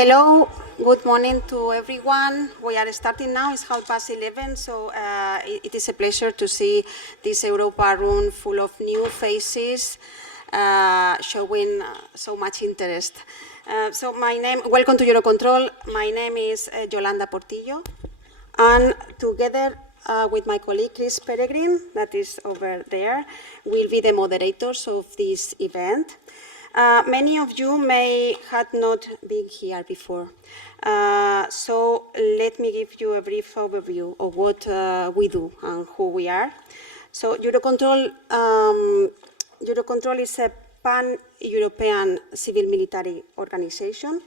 Hello, good morning to everyone. We are starting now, it's 11:30, so it is a pleasure to see this Europa room full of new faces showing so much interest. Welcome to EUROCONTROL. My name is Yolanda Portillo, and together with my colleague Chris Peregrine, that is over there, we'll be the moderators of this event. Many of you may have not been here before, so let me give you a brief overview of what we do and who we are. So EUROCONTROL is a pan-European civil military organization.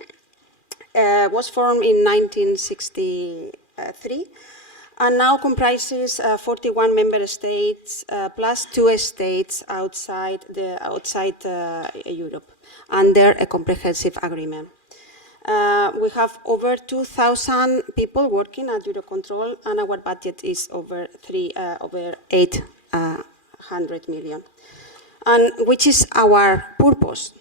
Was formed in 1963 and now comprises 41 member states plus 2 states outside Europe under a comprehensive agreement. We have over 2,000 people working at EUROCONTROL, and our budget is over 800 million. And which is our purpose?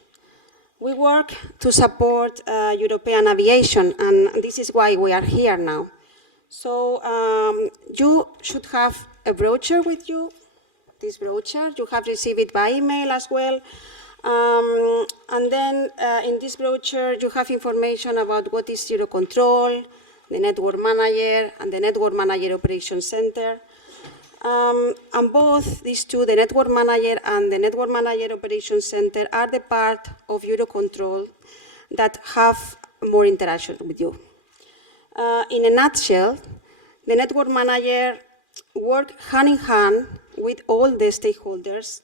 We work to support European aviation, and this is why we are here now. So you should have a brochure with you, this brochure. You have received it by email as well. And then in this brochure, you have information about what is EUROCONTROL, the Network Manager, and the Network Manager Operations Center. And both these two, the Network Manager and the Network Manager Operations Center, are the part of EUROCONTROL that have more interaction with you. In a nutshell, the Network Manager works hand in hand with all the stakeholders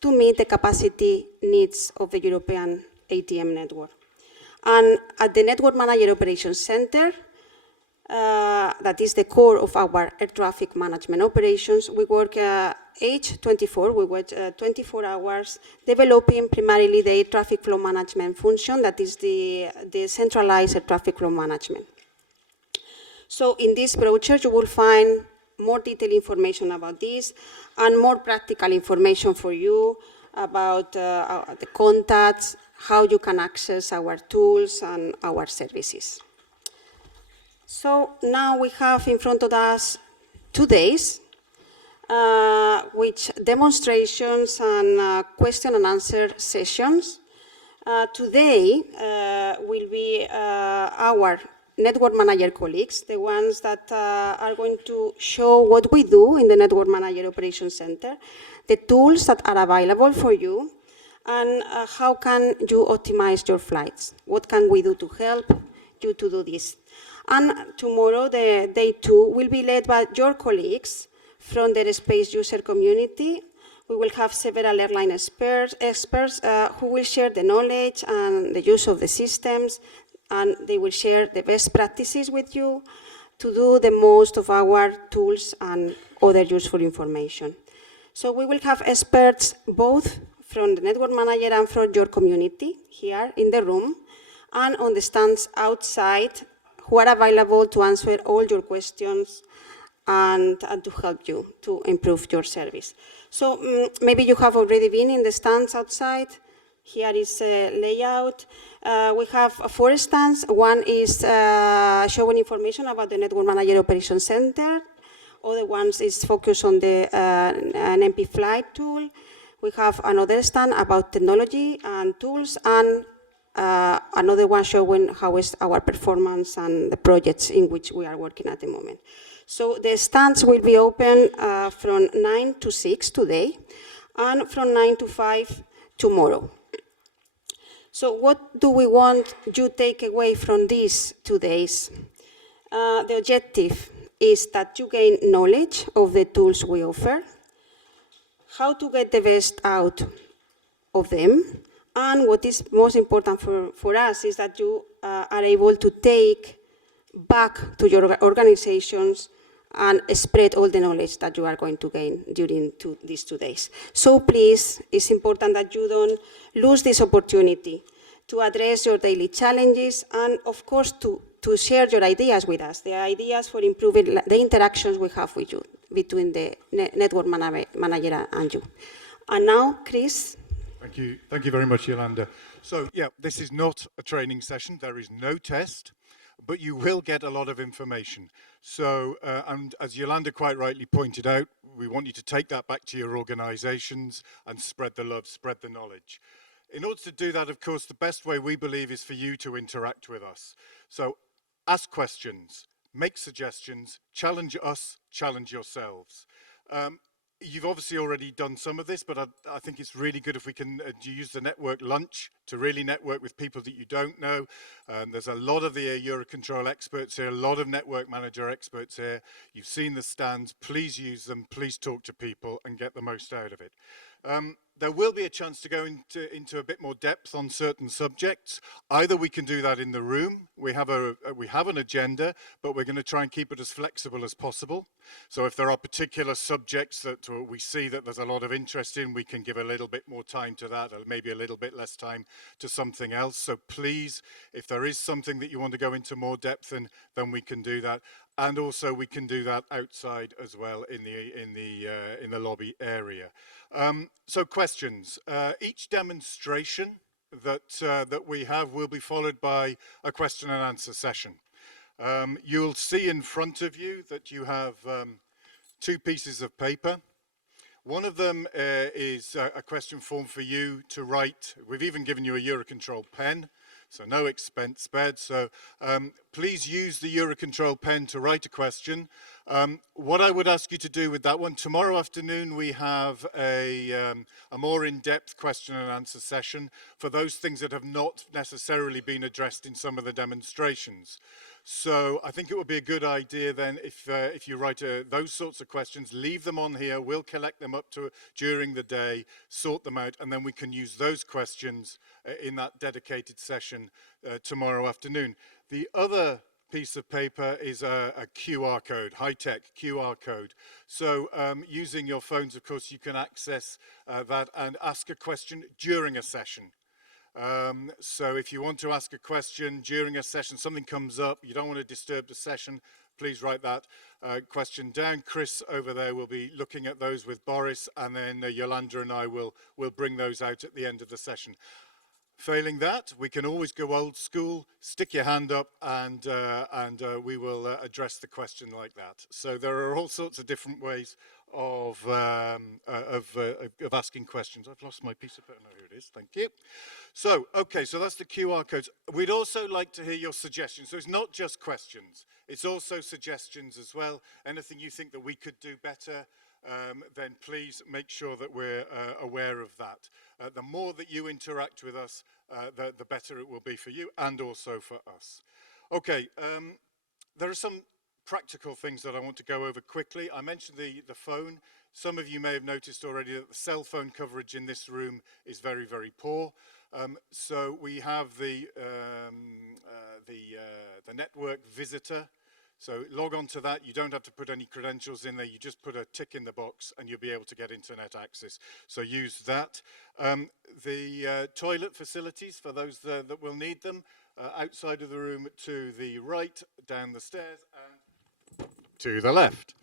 to meet the capacity needs of the European ATM network. And at the Network Manager Operations Center, that is the core of our air traffic management operations, we work 24, we work 24 hours developing primarily the air traffic flow management function, that is the centralized air traffic flow management. So in this brochure, you will find more detailed information about this and more practical information for you about the contacts, how you can access our tools and our services. So now we have in front of us 2 days, which demonstrations and question and answer sessions. Today will be our Network Manager colleagues, the ones that are going to show what we do in the Network Manager Operations Center, the tools that are available for you, and how can you optimize your flights. What can we do to help you to do this? And tomorrow, the day 2, will be led by your colleagues from the space user community. We will have several airline experts who will share the knowledge and the use of the systems, and they will share the best practices with you to do the most of our tools and other useful information. So we will have experts both from the Network Manager and from your community here in the room, and on the stands outside, who are available to answer all your questions and to help you to improve your service. So maybe you have already been in the stands outside. Here is a layout. We have 4 stands. One is showing information about the Network Manager Operations Center. Other ones is focused on the NMP flight tool. We have another stand about technology and tools, and another one showing how is our performance and the projects in which we are working at the moment. So the stands will be open from 9 to 6 today, and from 9 to 5 tomorrow. So what do we want you to take away from these 2 days? The objective is that you gain knowledge of the tools we offer, how to get the best out of them, and what is most important for us is that you are able to take back to your organizations and spread all the knowledge that you are going to gain during these 2 days. So please, it's important that you don't lose this opportunity to address your daily challenges and, of course, to share your ideas with us, the ideas for improving the interactions we have with you, between the Network Manager and you. And now, Chris. Thank you very much, Yolanda. So yeah, this is not a training session. There is no test, but you will get a lot of information. So, and as Yolanda quite rightly pointed out, we want you to take that back to your organizations and spread the love, spread the knowledge. In order to do that, of course, the best way we believe is for you to interact with us. So ask questions, make suggestions, challenge us, challenge yourselves. You've obviously already done some of this, but I think it's really good if we can use the network lunch to really network with people that you don't know. There's a lot of the EUROCONTROL experts here, a lot of network manager experts here. You've seen the stands. Please use them. Please talk to people and get the most out of it. There will be a chance to go into a bit more depth on certain subjects. Either we can do that in the room. We have an agenda, but we're going to try and keep it as flexible as possible. So if there are particular subjects that we see that there's a lot of interest in, we can give a little bit more time to that, or maybe a little bit less time to something else. So please, if there is something that you want to go into more depth in, then we can do that. And also we can do that outside as well in the lobby area. So questions. Each demonstration that we have will be followed by a question and answer session. You'll see in front of you that you have two pieces of paper. One of them is a question form for you to write. We've even given you a EUROCONTROL pen, so no expense spared. So please use the EUROCONTROL pen to write a question. What I would ask you to do with that one, tomorrow afternoon we have a more in-depth question and answer session for those things that have not necessarily been addressed in some of the demonstrations. So I think it would be a good idea then if you write those sorts of questions, leave them on here, we'll collect them up during the day, sort them out, and then we can use those questions in that dedicated session tomorrow afternoon. The other piece of paper is a QR code, high-tech QR code. So using your phones, of course, you can access that and ask a question during a session. So if you want to ask a question during a session, something comes up, you don't want to disturb the session, please write that question down. Chris over there will be looking at those with Boris, and then Yolanda and I will bring those out at the end of the session. Failing that, we can always go old school, stick your hand up, and we will address the question like that. So there are all sorts of different ways of asking questions. I've lost my piece of paper. No, here it is. Thank you. So, okay, so that's the QR codes. We'd also like to hear your suggestions. So it's not just questions. It's also suggestions as well. Anything you think that we could do better, then please make sure that we're aware of that. The more that you interact with us, the better it will be for you and also for us. Okay, there are some practical things that I want to go over quickly. I mentioned the phone. Some of you may have noticed already that the cell phone coverage in this room is very, very poor. So we have the network visitor. So log on to that. You don't have to put any credentials in there. You just put a tick in the box and you'll be able to get internet access. So use that. The toilet facilities for those that will need them, outside of the room to the right, down the stairs, and to the left.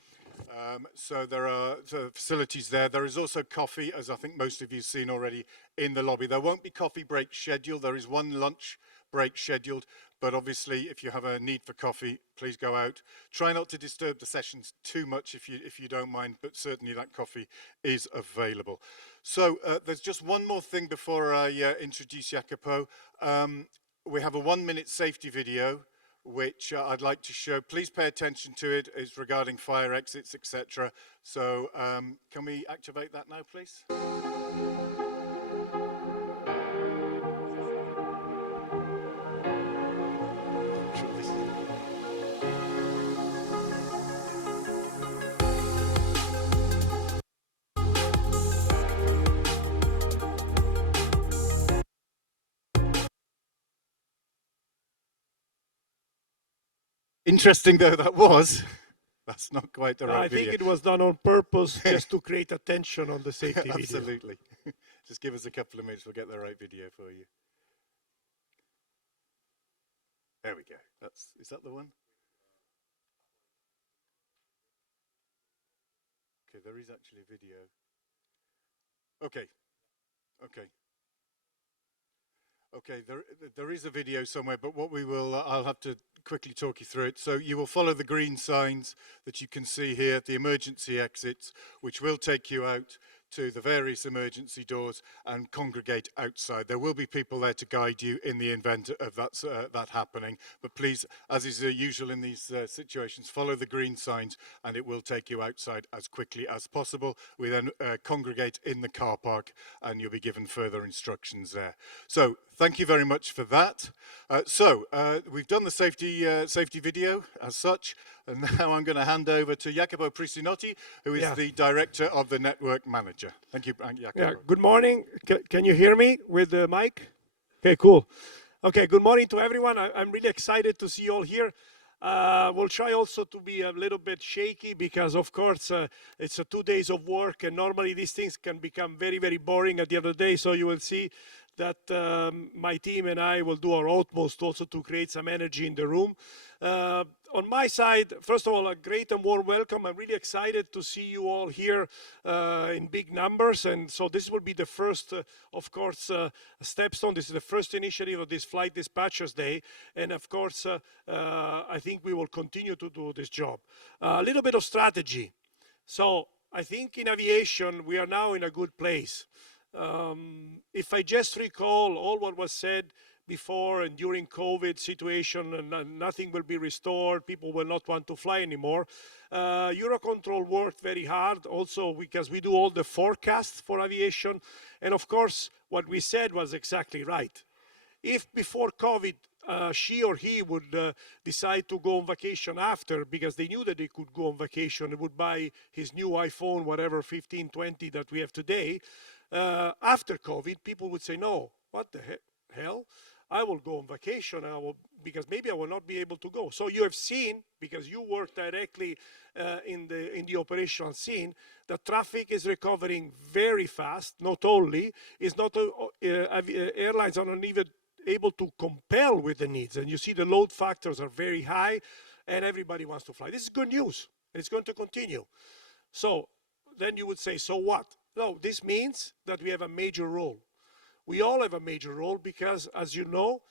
So there are facilities there. There is also coffee, as I think most of you have seen already, in the lobby. There won't be coffee break scheduled. There is one lunch break scheduled, but obviously if you have a need for coffee, please go out. Try not to disturb the sessions too much if you don't mind, but certainly that coffee is available. So there's just one more thing before I introduce Jacopo. We have a 1-minute safety video which I'd like to show. Please pay attention to it. It's regarding fire exits, etc. So can we activate that now, please? Interesting though that was, that's not quite the right video. I think it was done on purpose just to create attention on the safety video. Absolutely. Just give us a couple of minutes, we'll get the right video for you. There we go. Is that the one? Okay, there is actually a video. Okay. Okay, there is a video somewhere, but what we will, I'll have to quickly talk you through it. So you will follow the green signs that you can see here, the emergency exits, which will take you out to the various emergency doors and congregate outside. There will be people there to guide you in the event of that happening. But please, as is usual in these situations, follow the green signs and it will take you outside as quickly as possible. We then congregate in the car park and you'll be given further instructions there. So thank you very much for that. We've done the safety video as such, and now I'm going to hand over to Jacopo Prisinotti, who is the director of the network manager. Thank you, Jacopo. Yeah, good morning. Can you hear me with the mic? Okay, cool. Okay, good morning to everyone. I'm really excited to see you all here. We'll try also to be a little bit shaky because, of course, it's 2 days of work, and normally these things can become very, very boring at the end of the day. So you will see that my team and I will do our utmost also to create some energy in the room. On my side, first of all, a great and warm welcome. I'm really excited to see you all here in big numbers. And so this will be the first, of course, stepstone. This is the first initiative of this Flight Dispatchers Day. And of course, I think we will continue to do this job. A little bit of strategy. So I think in aviation, we are now in a good place. If I just recall all what was said before and during COVID situation, and nothing will be restored, people will not want to fly anymore. EUROCONTROL worked very hard also because we do all the forecasts for aviation. And of course, what we said was exactly right. If before COVID, she or he would decide to go on vacation after, because they knew that they could go on vacation and would buy his new iPhone, whatever, 15, 20 that we have today, after COVID, people would say, no, what the hell? I will go on vacation, because maybe I will not be able to go. So you have seen, because you work directly in the operational scene, that traffic is recovering very fast. Not only is airlines are not even able to compel with the needs, and you see the load factors are very high, and everybody wants to fly. This is good news, and it's going to continue. So then you would say, so what? No, this means that we have a major role. We all have a major role because, as you know,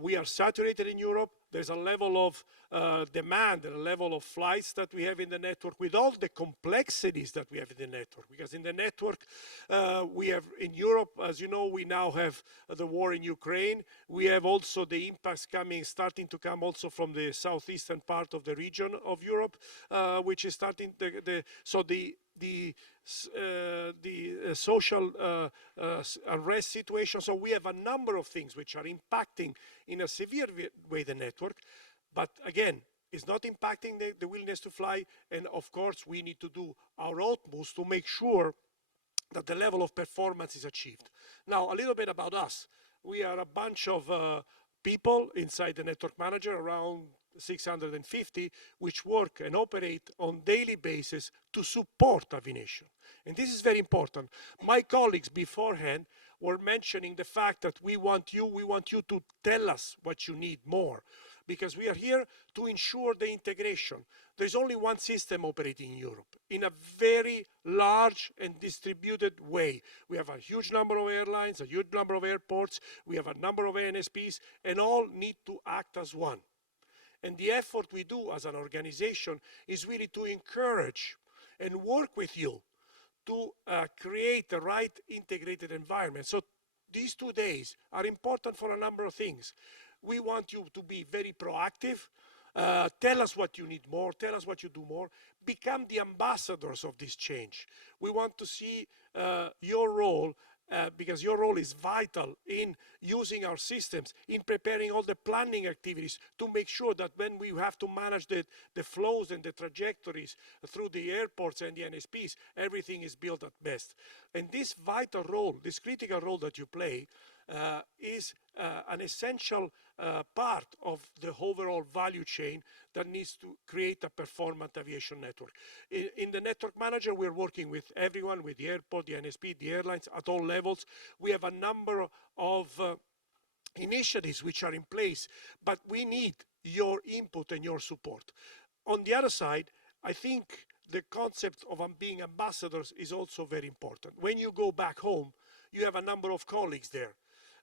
we are saturated in Europe. There's a level of demand and a level of flights that we have in the network with all the complexities that we have in the network. Because in the network, we have in Europe, as you know, we now have the war in Ukraine. We have also the impacts starting to come also from the southeastern part of the region of Europe, which is starting the social unrest situation. So we have a number of things which are impacting in a severe way the network, but again, it's not impacting the willingness to fly. And of course, we need to do our utmost to make sure that the level of performance is achieved. Now, a little bit about us. We are a bunch of people inside the network manager, around 650, which work and operate on daily basis to support aviation. And this is very important. My colleagues beforehand were mentioning the fact that we want you to tell us what you need more, because we are here to ensure the integration. There's only one system operating in Europe in a very large and distributed way. We have a huge number of airlines, a huge number of airports, we have a number of ANSPs, and all need to act as one. And the effort we do as an organization is really to encourage and work with you to create the right integrated environment. So these 2 days are important for a number of things. We want you to be very proactive. Tell us what you need more, tell us what you do more, become the ambassadors of this change. We want to see your role, because your role is vital in using our systems, in preparing all the planning activities to make sure that when we have to manage the flows and the trajectories through the airports and the NSPs, everything is built at best. And this vital role, this critical role that you play, is an essential part of the overall value chain that needs to create a performant aviation network. In the network manager, we're working with everyone, with the airport, the NSP, the airlines at all levels. We have a number of initiatives which are in place, but we need your input and your support. On the other side, I think the concept of being ambassadors is also very important. When you go back home, you have a number of colleagues there.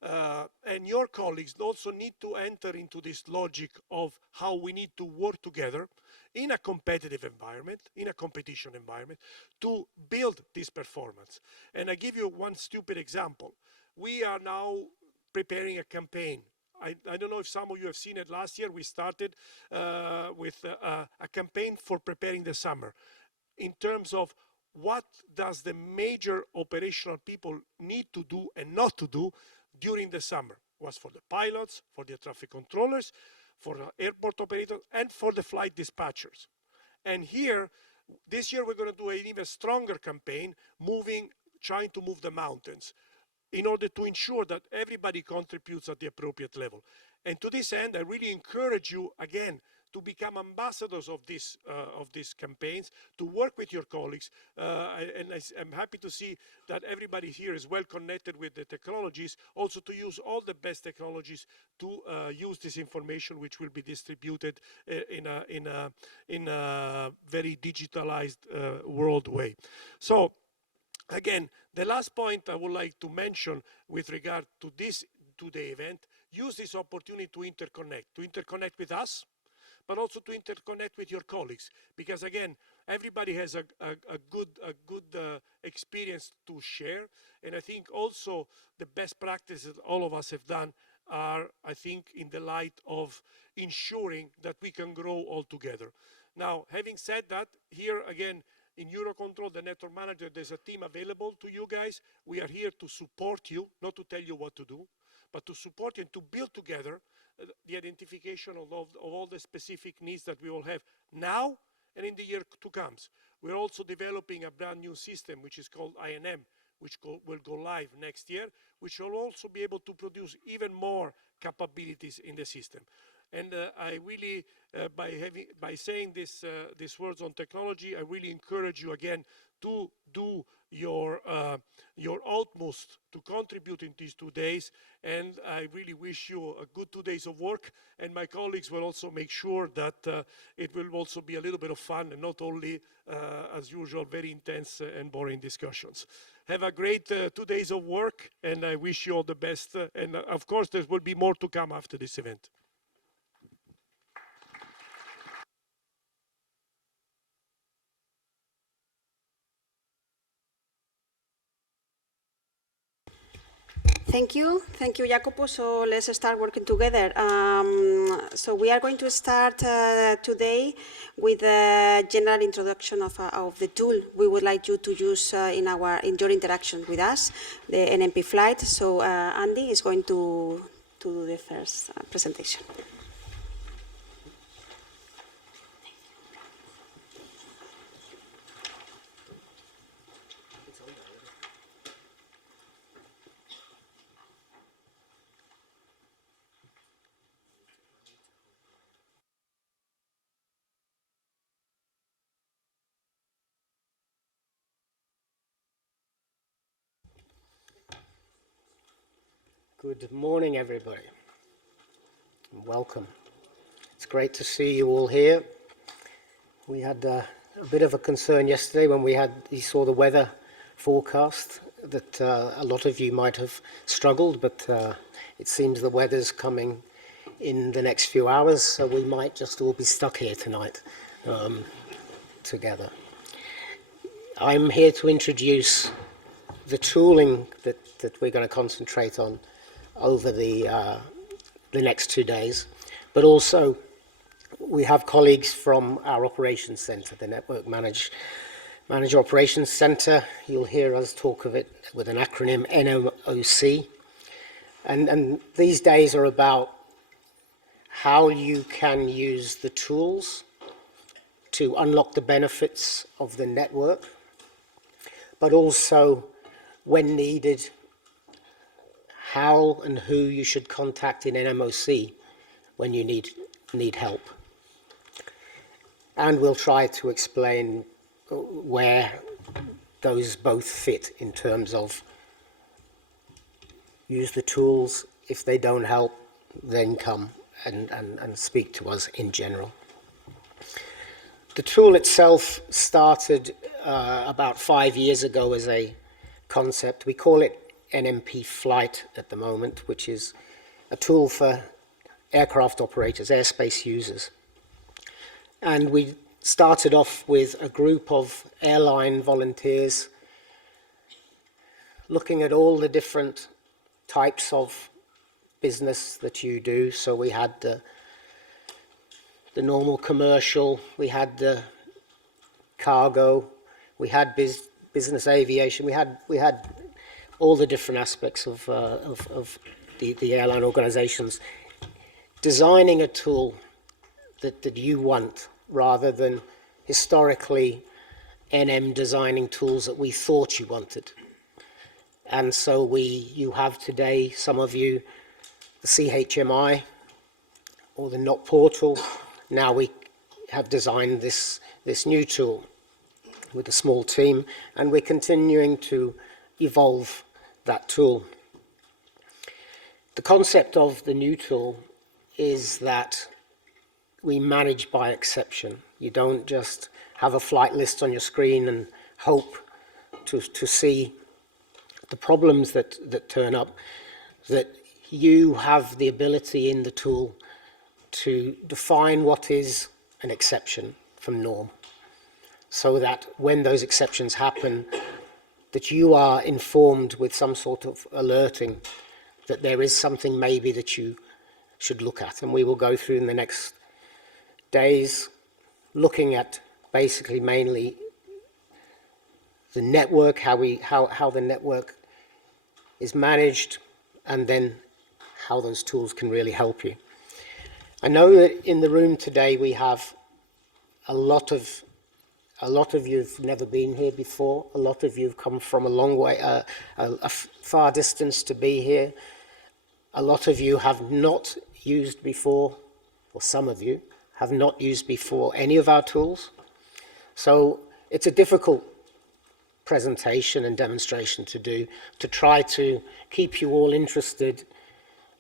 And your colleagues also need to enter into this logic of how we need to work together in a competitive environment, in a competition environment, to build this performance. And I give you one stupid example. We are now preparing a campaign. I don't know if some of you have seen it. Last year we started with a campaign for preparing the summer in terms of what does the major operational people need to do and not to do during the summer. It was for the pilots, for the traffic controllers, for the airport operators, and for the flight dispatchers. And here, this year we're going to do an even stronger campaign, trying to move the mountains, in order to ensure that everybody contributes at the appropriate level. And to this end, I really encourage you, again, to become ambassadors of these campaigns, to work with your colleagues. I'm happy to see that everybody here is well connected with the technologies, also to use all the best technologies to use this information, which will be distributed in a very digitalized world way. So, again, the last point I would like to mention with regard to this today event, use this opportunity to interconnect with us, but also to interconnect with your colleagues. Because again, everybody has a good experience to share. And I think also the best practices all of us have done are, I think, in the light of ensuring that we can grow all together. Now, having said that, here again, in EUROCONTROL, the network manager, there's a team available to you guys. We are here to support you, not to tell you what to do, but to support you and to build together the identification of all the specific needs that we all have now and in the year to come. We're also developing a brand new system, which is called INM, which will go live next year, which will also be able to produce even more capabilities in the system. And I really, by saying these words on technology, I really encourage you again to do your utmost to contribute in these 2 days. And I really wish you a good 2 days of work. And my colleagues will also make sure that it will also be a little bit of fun and not only, as usual, very intense and boring discussions. Have a great 2 days of work, and I wish you all the best. And of course, there will be more to come after this event. Thank you, Jacopo. So let's start working together. So we are going to start today with a general introduction of the tool we would like you to use in your interaction with us, the NMP flight. So Andy is going to do the first presentation. Good morning, everybody. Welcome. It's great to see you all here. We had a bit of a concern yesterday when we saw the weather forecast that a lot of you might have struggled, but it seems the weather's coming in the next few hours, so we might just all be stuck here tonight together. I'm here to introduce the tooling that we're going to concentrate on over the next 2 days, but also we have colleagues from our operations center, the Network Manager Operations Center. You'll hear us talk of it with an acronym NMOC. And these days are about how you can use the tools to unlock the benefits of the network, but also, when needed, how and who you should contact in NMOC when you need help. And we'll try to explain where those both fit in terms of use the tools. If they don't help, then come and speak to us in general. The tool itself started about 5 years ago as a concept. We call it NMP Flight at the moment, which is a tool for aircraft operators, airspace users. And we started off with a group of airline volunteers looking at all the different types of business that you do. So we had the normal commercial, we had the cargo, we had business aviation, we had all the different aspects of the airline organizations, designing a tool that you want, rather than historically NM designing tools that we thought you wanted. And so you have today, some of you, the CHMI or the NOT portal. Now we have designed this new tool with a small team, and we're continuing to evolve that tool. The concept of the new tool is that we manage by exception. You don't just have a flight list on your screen and hope to see the problems that turn up, that you have the ability in the tool to define what is an exception from norm, so that when those exceptions happen, that you are informed with some sort of alerting that there is something maybe that you should look at. And we will go through in the next days looking at basically mainly the network, how the network is managed, and then how those tools can really help you. I know that in the room today we have a lot of you have never been here before. A lot of you have come from a long way, a far distance to be here. A lot of you have not used before, or some of you have not used before any of our tools. So it's a difficult presentation and demonstration to do, to try to keep you all interested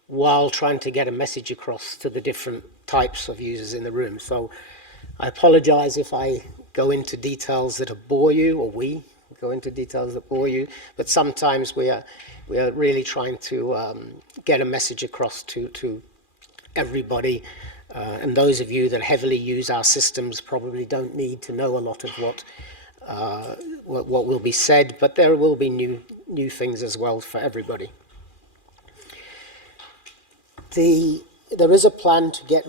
while trying to get a message across to the different types of users in the room. So I apologize if I go into details that bore you, or we go into details that bore you, but sometimes we are really trying to get a message across to everybody. And those of you that heavily use our systems probably don't need to know a lot of what will be said, but there will be new things as well for everybody. There is a plan to get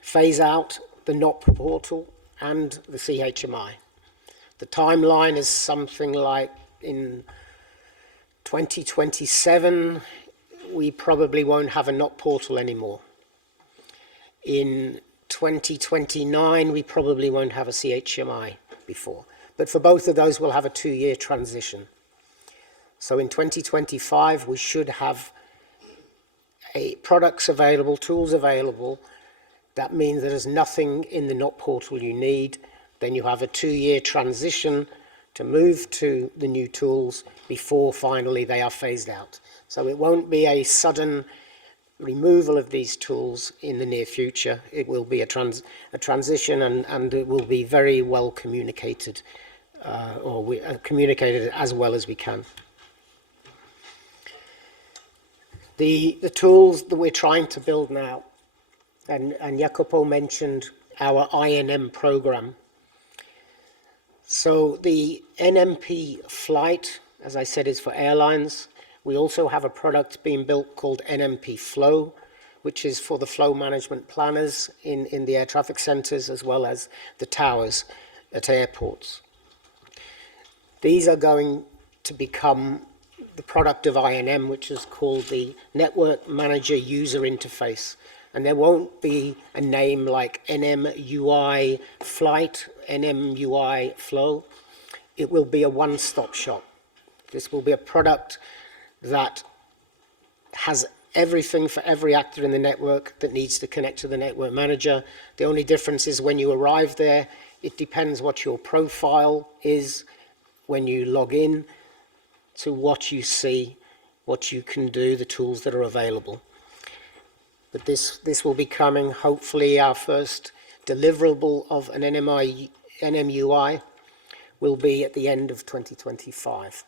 phase out the NOT portal and the CHMI. The timeline is something like in 2027, we probably won't have a NOT portal anymore. In 2029, we probably won't have a CHMI before. But for both of those, we'll have a 2-year transition. So in 2025, we should have products available, tools available. That means that there's nothing in the NOT portal you need. Then you have a 2-year transition to move to the new tools before finally they are phased out. So it won't be a sudden removal of these tools in the near future. It will be a transition, and it will be very well communicated, communicated as well as we can. The tools that we're trying to build now, and Jacopo mentioned our INM program. So the NMP Flight, as I said, is for airlines. We also have a product being built called NMP Flow, which is for the flow management planners in the air traffic centers, as well as the towers at airports. These are going to become the product of INM, which is called the Network Manager User Interface. And there won't be a name like NMUI Flight, NMUI Flow. It will be a one-stop shop. This will be a product that has everything for every actor in the network that needs to connect to the network manager. The only difference is when you arrive there, it depends what your profile is when you log in to what you see, what you can do, the tools that are available. But this will be coming, hopefully our first deliverable of an NMUI will be at the end of 2025.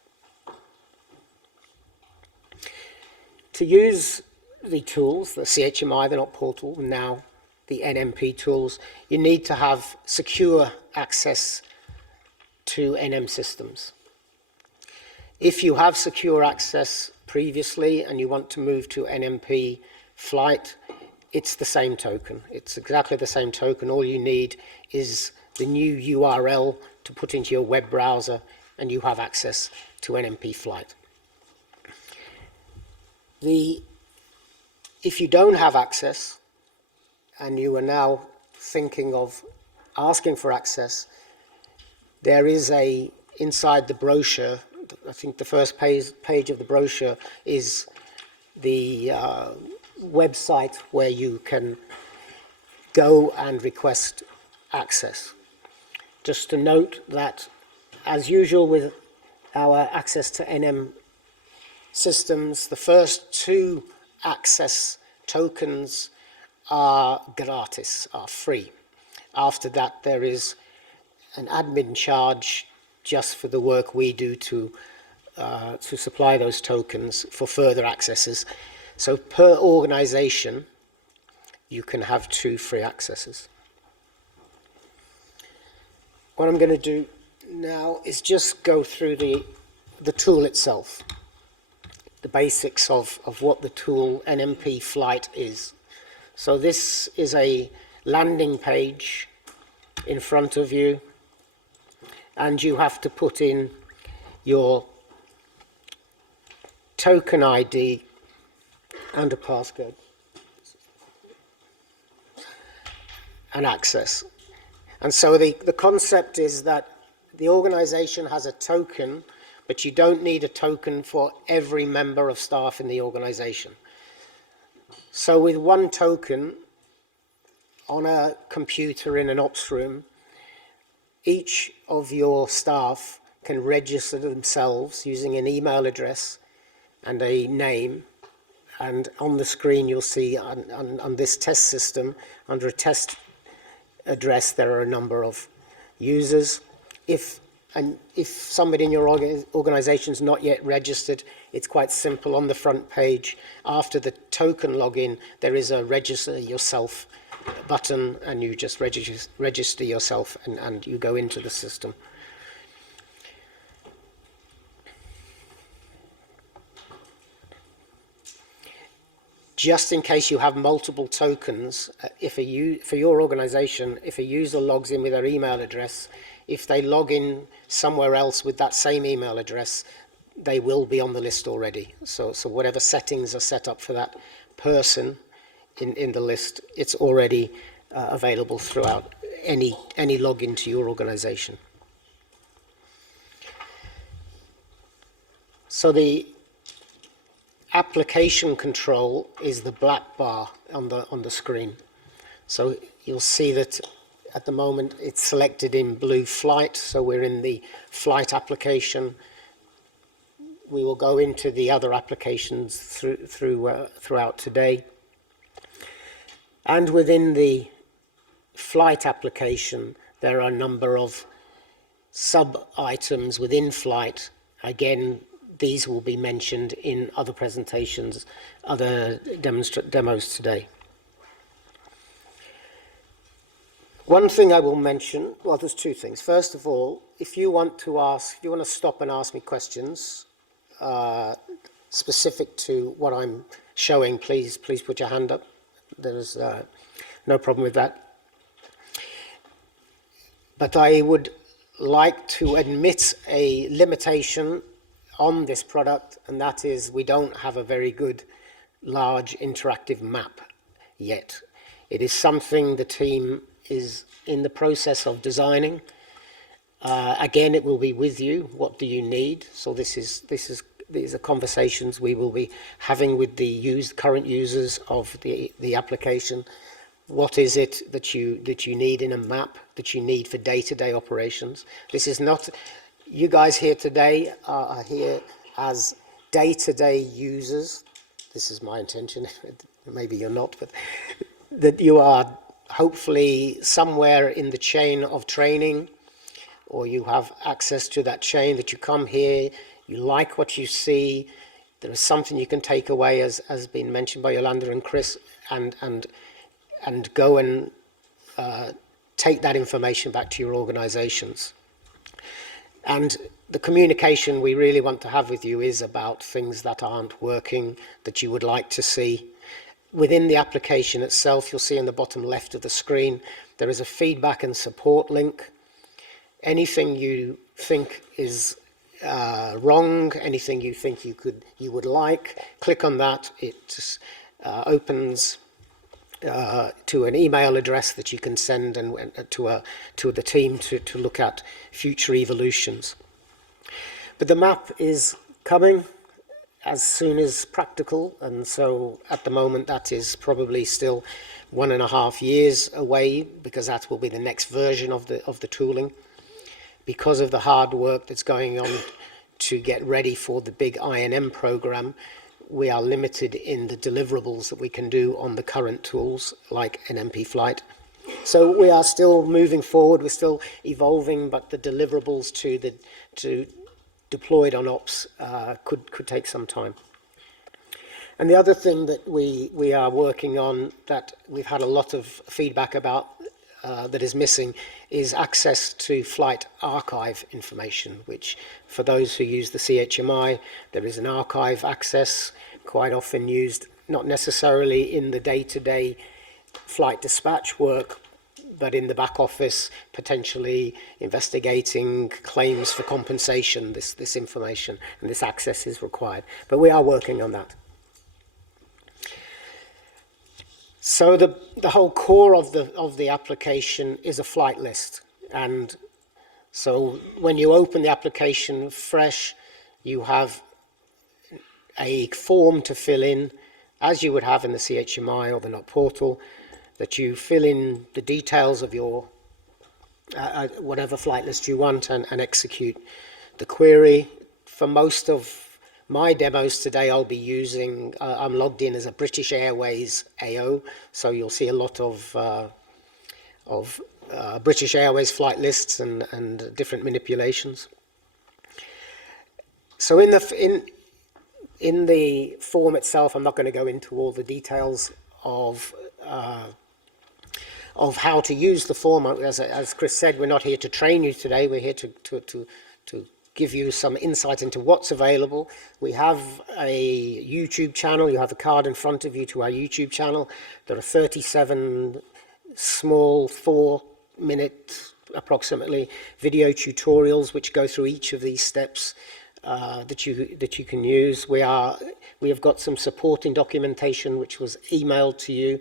To use the tools, the CHMI, they're not portal, now the NMP tools, you need to have secure access to NM systems. If you have secure access previously and you want to move to NMP flight, it's the same token. It's exactly the same token. All you need is the new URL to put into your web browser and you have access to NMP flight. If you don't have access and you are now thinking of asking for access, there is inside the brochure, I think the first page of the brochure is the website where you can go and request access. Just to note that, as usual with our access to NM systems, the first 2 access tokens are gratis, are free. After that, there is an admin charge just for the work we do to supply those tokens for further accesses. So per organization, you can have 2 free accesses. What I'm going to do now is just go through the tool itself, the basics of what the tool NMP Flight is. So this is a landing page in front of you, and you have to put in your token ID and a passcode and access. And so the concept is that the organization has a token, but you don't need a token for every member of staff in the organization. So with one token on a computer in an ops room, each of your staff can register themselves using an email address and a name. And on the screen you'll see on this test system, under a test address, there are a number of users. If somebody in your organization is not yet registered, it's quite simple. On the front page, after the token login, there is a register yourself button, and you just register yourself and you go into the system. Just in case you have multiple tokens, for your organization, if a user logs in with their email address, if they log in somewhere else with that same email address, they will be on the list already. So whatever settings are set up for that person in the list, it's already available throughout any login to your organization. So the application control is the black bar on the screen. So you'll see that at the moment it's selected in blue flight, so we're in the flight application. We will go into the other applications throughout today. And within the flight application, there are a number of sub-items within flight. Again, these will be mentioned in other presentations, other demos today. One thing I will mention, well, there's 2 things. First of all, if you want to stop and ask me questions specific to what I'm showing, please put your hand up. There's no problem with that. But I would like to admit a limitation on this product, and that is we don't have a very good large interactive map yet. It is something the team is in the process of designing. Again, it will be with you. What do you need? So these are conversations we will be having with the current users of the application. What is it that you need in a map, that you need for day-to-day operations? This is not, you guys here today are here as day-to-day users. This is my intention. Maybe you're not, but that you are hopefully somewhere in the chain of training, or you have access to that chain, that you come here, you like what you see, there is something you can take away, as been mentioned by Yolanda and Chris, and go and take that information back to your organizations. And the communication we really want to have with you is about things that aren't working, that you would like to see. Within the application itself, you'll see in the bottom left of the screen, there is a feedback and support link. Anything you think is wrong, anything you think you would like, click on that. It opens to an email address that you can send and to the team to look at future evolutions. But the map is coming as soon as practical, and so at the moment that is probably still 1.5 years away, because that will be the next version of the tooling. Because of the hard work that's going on to get ready for the big INM program, we are limited in the deliverables that we can do on the current tools like NMP Flight. So we are still moving forward, we're still evolving, but the deliverables to deployed on ops could take some time. And the other thing that we are working on, that we've had a lot of feedback about, that is missing, is access to flight archive information, which for those who use the CHMI, there is an archive access, quite often used not necessarily in the day-to-day flight dispatch work, but in the back office, potentially investigating claims for compensation. This information and this access is required, but we are working on that. So the whole core of the application is a flight list, and so when you open the application fresh, you have a form to fill in, as you would have in the CHMI or the NOT portal, that you fill in the details of your whatever flight list you want and execute the query. For most of my demos today, I'll be using, I'm logged in as a British Airways AO, so you'll see a lot of British Airways flight lists and different manipulations. So in the form itself, I'm not going to go into all the details of how to use the form. As Chris said, we're not here to train you today. We're here to give you some insight into what's available. We have a YouTube channel. You have a card in front of you to our YouTube channel. There are 37 small 4-minute approximately video tutorials which go through each of these steps that you can use. We have got some supporting documentation which was emailed to you.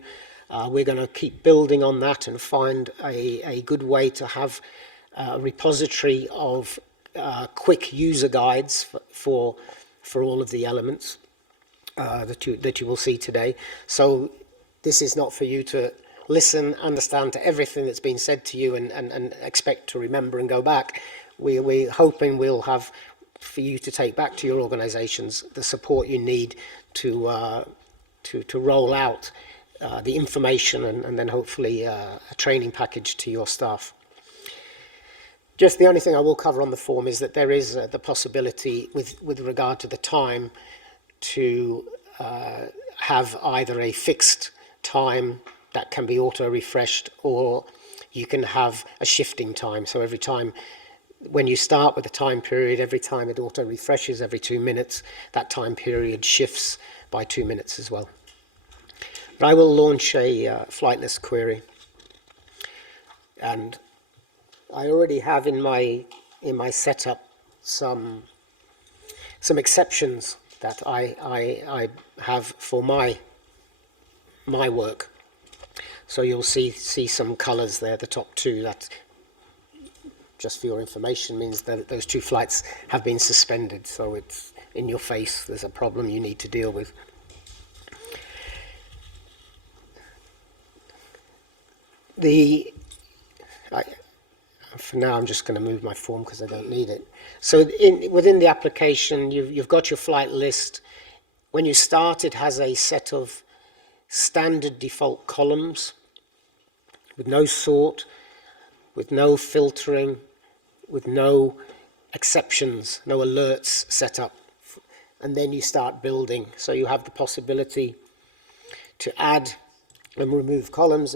We're going to keep building on that and find a good way to have a repository of quick user guides for all of the elements that you will see today. So this is not for you to listen, understand to everything that's been said to you and expect to remember and go back. We're hoping we'll have for you to take back to your organizations the support you need to roll out the information and then hopefully a training package to your staff. Just the only thing I will cover on the form is that there is the possibility with regard to the time to have either a fixed time that can be auto-refreshed, or you can have a shifting time. So every time, when you start with a time period, every time it auto-refreshes every 2 minutes, that time period shifts by 2 minutes as well. But I will launch a flight list query, and I already have in my setup some exceptions that I have for my work. So you'll see some colors there. The top two, that just for your information means that those 2 flights have been suspended. So it's in your face. There's a problem you need to deal with. For now, I'm just going to move my form because I don't need it. So within the application, you've got your flight list. When you start, it has a set of standard default columns with no sort, with no filtering, with no exceptions, no alerts set up and then you start building. So you have the possibility to add and remove columns.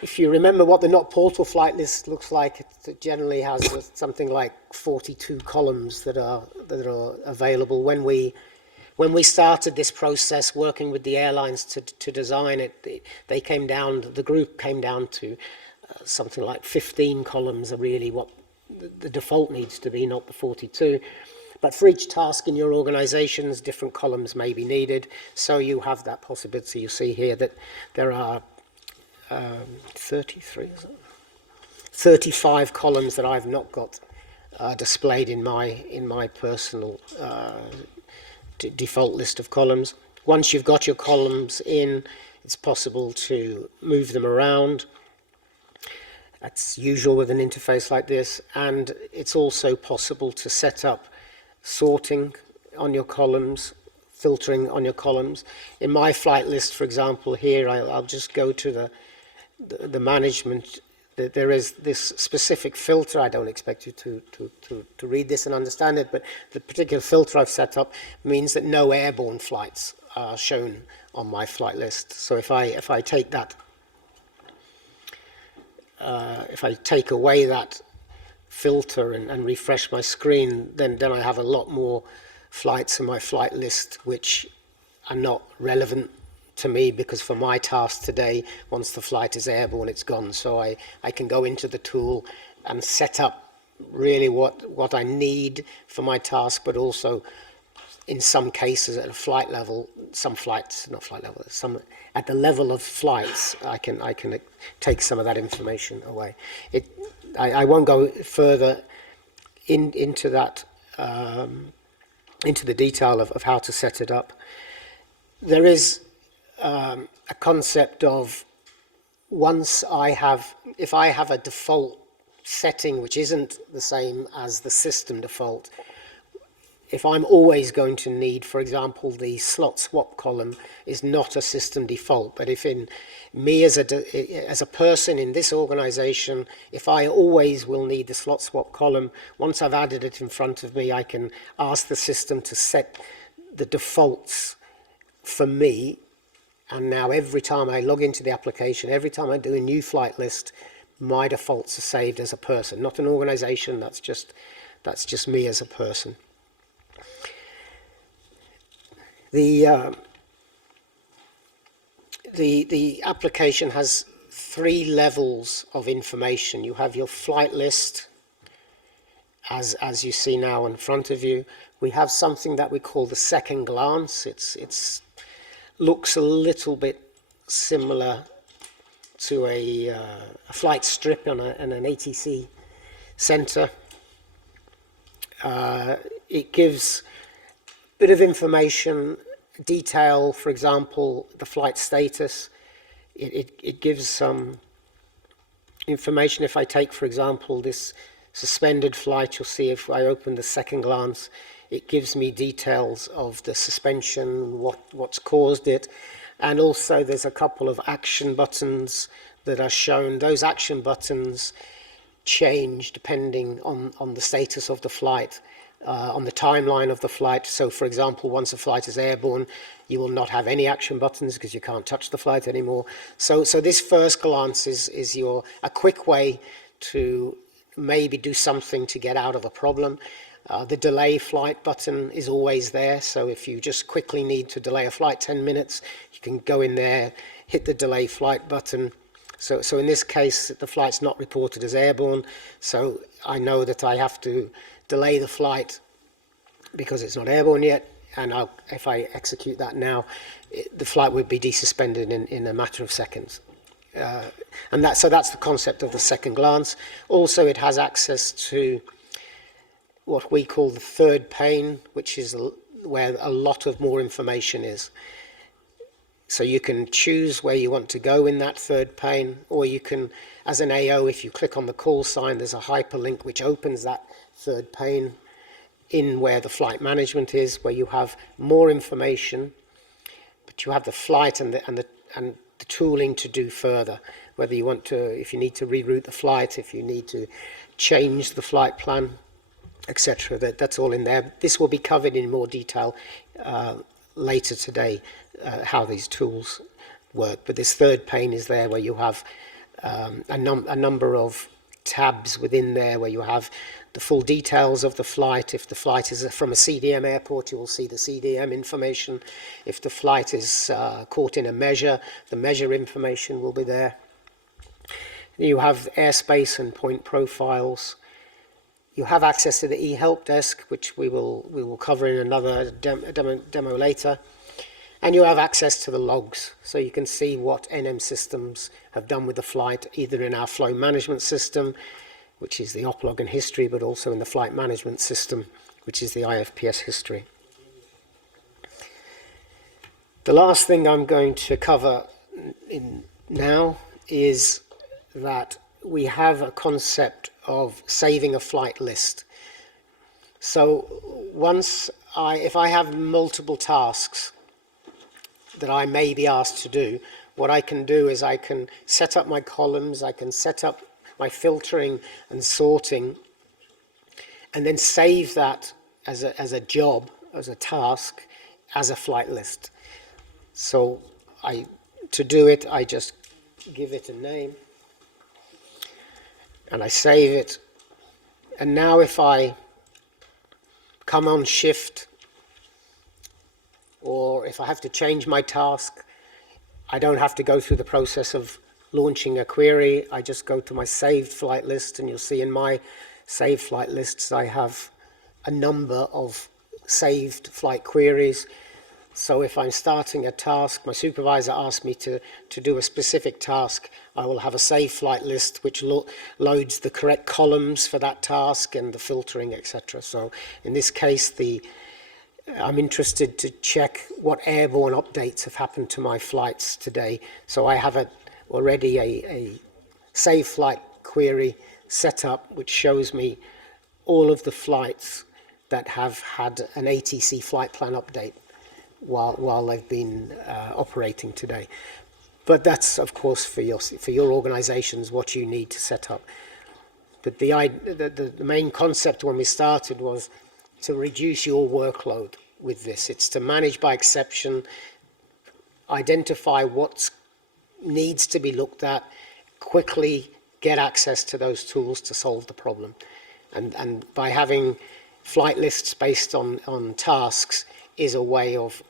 If you remember what the not portal flight list looks like, it generally has something like 42 columns that are available. When we started this process working with the airlines to design it, the group came down to something like 15 columns are really what the default needs to be, not the 42. But for each task in your organizations, different columns may be needed. So you have that possibility. You see here that there are 35 columns that I've not got displayed in my personal default list of columns. Once you've got your columns in, it's possible to move them around. That's usual with an interface like this, and it's also possible to set up sorting on your columns, filtering on your columns. In my flight list, for example, here I'll just go to the management. There is this specific filter. I don't expect you to read this and understand it, but the particular filter I've set up means that no airborne flights are shown on my flight list. So if I take that, if I take away that filter and refresh my screen, then I have a lot more flights in my flight list which are not relevant to me, because for my task today, once the flight is airborne, it's gone. So I can go into the tool and set up really what I need for my task, but also in some cases at a flight level, some flights, not flight level, some at the level of flights, I can take some of that information away. I won't go further into that, into the detail of how to set it up. There is a concept of if I have a default setting which isn't the same as the system default, if I'm always going to need, for example, the slot swap column is not a system default, but if in me as a person in this organization, if I always will need the slot swap column, once I've added it in front of me, I can ask the system to set the defaults for me. And now every time I log into the application, every time I do a new flight list, my defaults are saved as a person, not an organization. That's just me as a person. The application has 3 levels of information. You have your flight list, as you see now in front of you. We have something that we call the second glance. It's looks a little bit similar to a flight strip on an ATC center. It gives a bit of information, detail, for example, the flight status. It gives some information. If I take, for example, this suspended flight, you'll see if I open the second glance, it gives me details of the suspension, what's caused it, and also there's a couple of action buttons that are shown. Those action buttons change depending on the status of the flight, on the timeline of the flight. So, for example, once a flight is airborne, you will not have any action buttons because you can't touch the flight anymore. So this first glance is a quick way to maybe do something to get out of a problem. The delay flight button is always there, so if you just quickly need to delay a flight 10 minutes, you can go in there, hit the delay flight button. So in this case, the flight's not reported as airborne, so I know that I have to delay the flight because it's not airborne yet, and if I execute that now, the flight would be desuspended in a matter of seconds. So that's the concept of the second glance. Also, it has access to what we call the third pane, which is where a lot of more information is. So you can choose where you want to go in that third pane, or you can, as an AO, if you click on the call sign, there's a hyperlink which opens that third pane in where the flight management is, where you have more information, but you have the flight and the tooling to do further, whether you want to, if you need to reroute the flight, if you need to change the flight plan. etc. That's all in there. This will be covered in more detail later today, how these tools work. But this third pane is there where you have a number of tabs within there where you have the full details of the flight. If the flight is from a CDM airport, you will see the CDM information. If the flight is caught in a measure, the measure information will be there. You have airspace and point profiles. You have access to the e-help desk, which we will cover in another demo later. And you have access to the logs, so you can see what NM systems have done with the flight, either in our flow management system, which is the op log and history, but also in the flight management system, which is the IFPS history. The last thing I'm going to cover now is that we have a concept of saving a flight list. So if I have multiple tasks that I may be asked to do, what I can do is I can set up my columns, I can set up my filtering and sorting, and then save that as a job, as a task, as a flight list. So to do it, I just give it a name, and I save it. And now if I come on shift, or if I have to change my task, I don't have to go through the process of launching a query. I just go to my saved flight list, and you'll see in my saved flight lists I have a number of saved flight queries. So if I'm starting a task, my supervisor asks me to do a specific task, I will have a saved flight list which loads the correct columns for that task and the filtering, etc. So in this case, I'm interested to check what airborne updates have happened to my flights today. So I have already a save flight query set up which shows me all of the flights that have had an ATC flight plan update while they've been operating today. But that's, of course, for your organizations, what you need to set up. But the main concept when we started was to reduce your workload with this. It's to manage by exception, identify what needs to be looked at, quickly get access to those tools to solve the problem. And by having flight lists based on tasks is a way of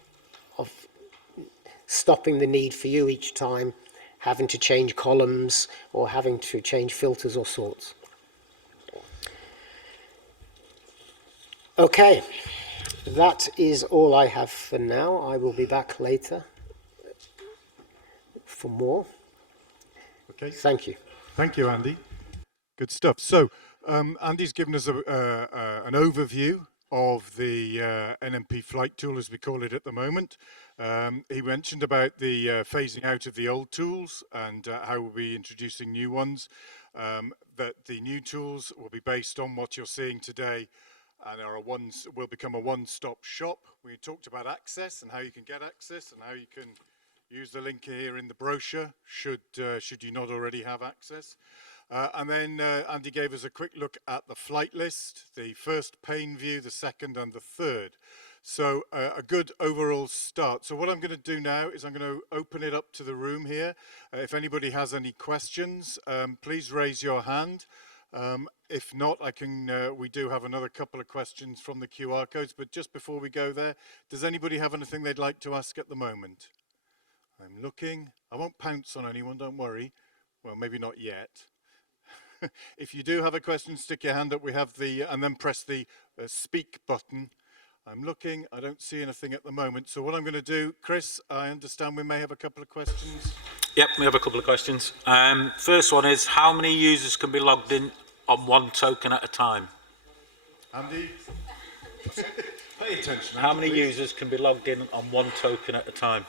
stopping the need for you each time having to change columns or having to change filters or sorts. Okay, that is all I have for now. I will be back later for more. Okay. Thank you. Thank you, Andy. Good stuff. So Andy's given us an overview of the NMP flight tool, as we call it at the moment. He mentioned about the phasing out of the old tools and how we'll be introducing new ones. That the new tools will be based on what you're seeing today and will become a one-stop shop. We talked about access and how you can get access and how you can use the link here in the brochure should you not already have access. And then Andy gave us a quick look at the flight list, the first pane view, the second and the third. So a good overall start. So what I'm going to do now is I'm going to open it up to the room here. If anybody has any questions, please raise your hand. If not, we do have another couple of questions from the QR codes, but just before we go there, does anybody have anything they'd like to ask at the moment? I'm looking. I won't pounce on anyone, don't worry. Well, maybe not yet. If you do have a question, stick your hand up. We have and then press the speak button. I'm looking. I don't see anything at the moment. So what I'm going to do, Chris, I understand we may have a couple of questions. Yep, we have a couple of questions. First one is, how many users can be logged in on one token at a time? Andy, pay attention. How many users can be logged in on one token at a time?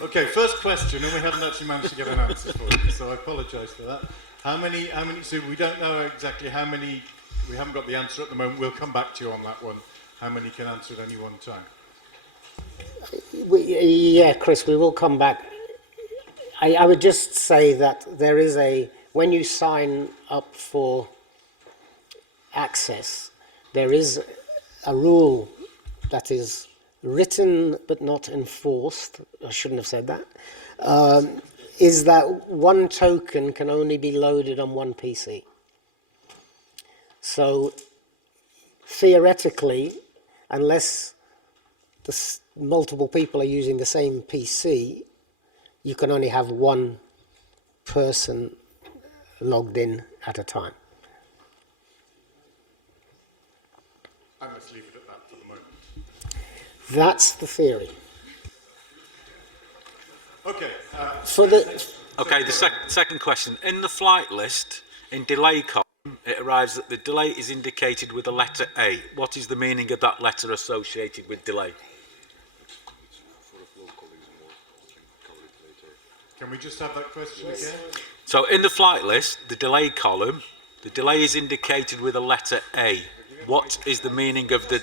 Okay, first question, and we haven't actually managed to get an answer for it, so I apologise for that. How many, so we don't know exactly how many, we haven't got the answer at the moment. We'll come back to you on that one. How many can answer at any one time? Yeah, Chris, we will come back. I would just say that there is a when you sign up for access, there is a rule that is written but not enforced, I shouldn't have said that, is that one token can only be loaded on one PC. So theoretically, unless multiple people are using the same PC, you can only have one person logged in at a time. And let's leave it at that for the moment. That's the theory. Okay. Okay, the second question. In the flight list, in delay column, it arrives that the delay is indicated with the letter A. What is the meaning of that letter associated with delay? Can we just have that question again? So in the flight list, the delay column, the delay is indicated with a letter A. What is the meaning of the...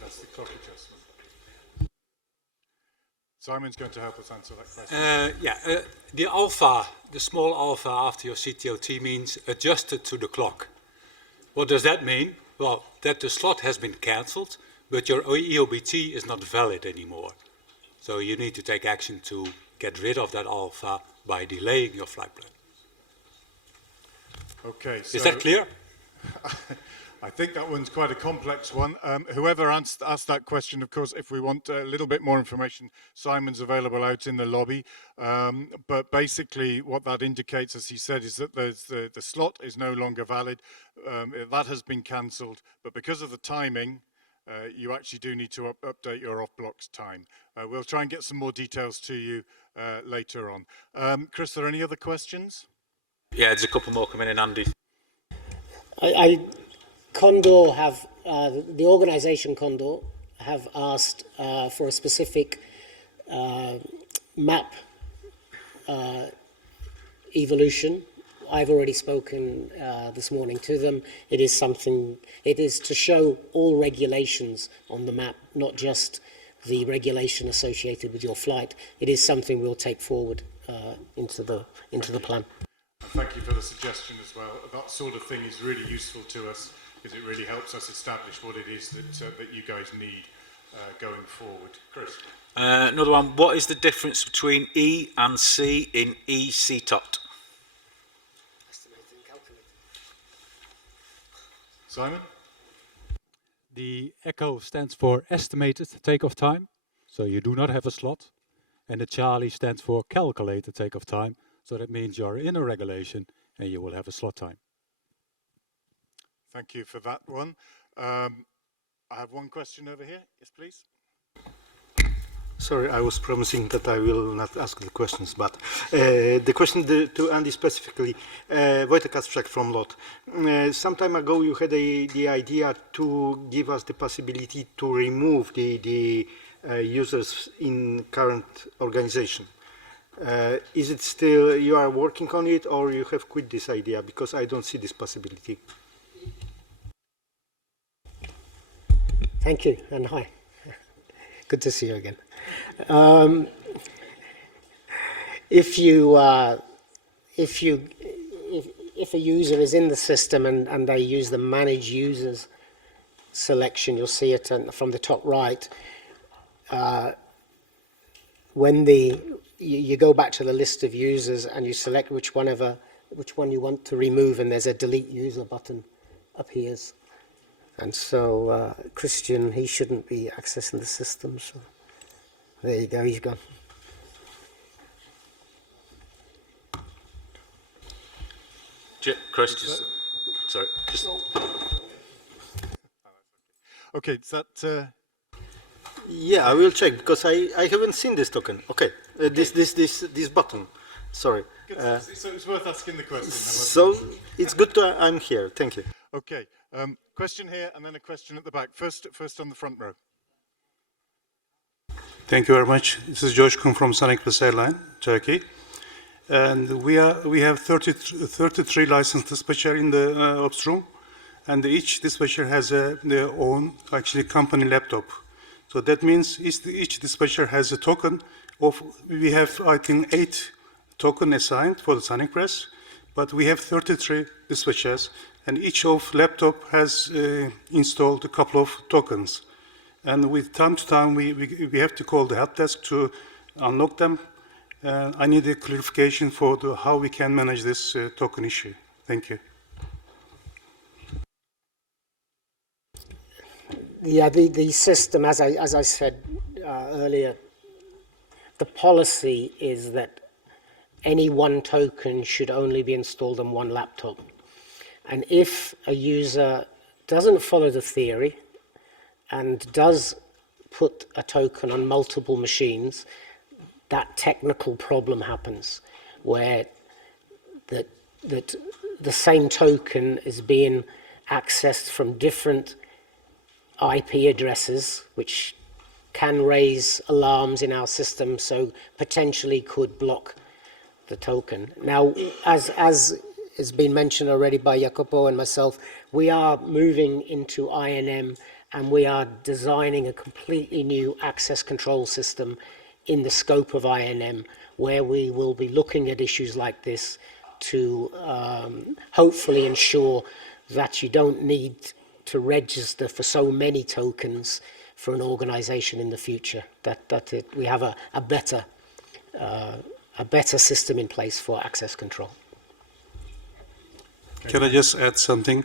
That's the clock adjustment. Simon's going to help us answer that question. The alpha, the small alpha after your CTOT means adjusted to the clock. What does that mean? Well, that the slot has been cancelled, but your EOBT is not valid anymore. So you need to take action to get rid of that alpha by delaying your flight plan. Okay. So Is that clear? I think that one's quite a complex one. Whoever asked that question, of course, if we want a little bit more information, Simon's available out in the lobby. But basically what that indicates, as he said, is that the slot is no longer valid. That has been cancelled, but because of the timing, you actually do need to update your off-blocks time. We'll try and get some more details to you later on. Chris, are there any other questions? Yeah, there's a couple more coming in, Andy. Condor have, the organization Condor have asked for a specific map evolution. I've already spoken this morning to them. It is to show all regulations on the map, not just the regulation associated with your flight. It is something we'll take forward into the plan. Thank you for the suggestion as well. That sort of thing is really useful to us because it really helps us establish what it is that you guys need going forward. Chris? Another one. What is the difference between E and C in ECTOT? Simon? The ECHO stands for estimated takeoff time, so you do not have a slot. And the Charlie stands for calculated takeoff time, so that means you're in a regulation and you will have a slot time. Thank you for that one. I have one question over here. Yes, please. Sorry, I was promising that I will not ask the questions, but the question to Andy specifically, Wojtek Kasprzak from LOT. Some time ago you had the idea to give us the possibility to remove the users in current organization. Is it still, you are working on it, or you have quit this idea? Because I don't see this possibility. Thank you, and hi. Good to see you again. If a user is in the system and they use the manage users selection, you'll see it from the top right. When you go back to the list of users and you select which one you want to remove, and there's a delete user button appears. And so Christian, he shouldn't be accessing the system. So there you go, he's gone. Chris, sorry. Okay, is that... Yeah, I will check, because I haven't seen this token. Okay, this button. Sorry. so it's worth asking the question. So it's good I'm here. Thank you. Okay, question here and then a question at the back. First on the front row. Thank you very much. This is George Kun from Sun Express Airline, Turkey. And we have 33 licensed dispatcher in the ops room, and each dispatcher has their own actually company laptop. So that means each dispatcher has a token of, we have I think 8 token assigned for the Sonic Press, but we have 33 dispatchers, and each of laptop has installed a couple of tokens. And with time to time, we have to call the help desk to unlock them. I need a clarification for how we can manage this token issue. Thank you. Yeah, the system, as I said earlier, the policy is that any one token should only be installed on one laptop. And if a user doesn't follow the theory and does put a token on multiple machines, that technical problem happens where that the same token is being accessed from different IP addresses, which can raise alarms in our system, so potentially could block the token. Now, as has been mentioned already by Jacopo and myself, we are moving into INM and we are designing a completely new access control system in the scope of INM, where we will be looking at issues like this to hopefully ensure that you don't need to register for so many tokens for an organization in the future, we have a better system in place for access control. Can I just add something?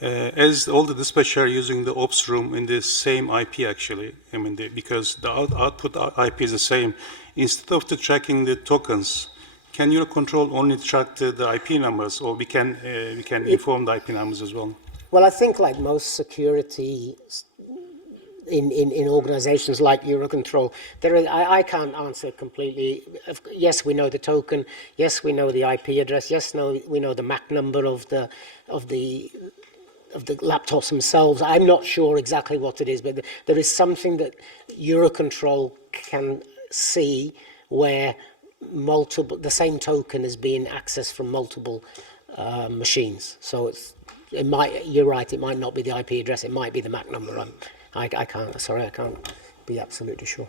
As all the dispatchers are using the ops room in the same IP actually, I mean, because the output IP is the same, instead of tracking the tokens, can EUROCONTROL only track the IP numbers, or we can inform the IP numbers as well? Well, I think like most security in organizations like EUROCONTROL, I can't answer completely. Yes, we know the token. Yes, we know the IP address. Yes, we know the MAC number of the laptops themselves. I'm not sure exactly what it is, but there is something that EUROCONTROL can see where the same token is being accessed from multiple machines. So you're right, it might not be the IP address, it might be the MAC number. I can't be absolutely sure.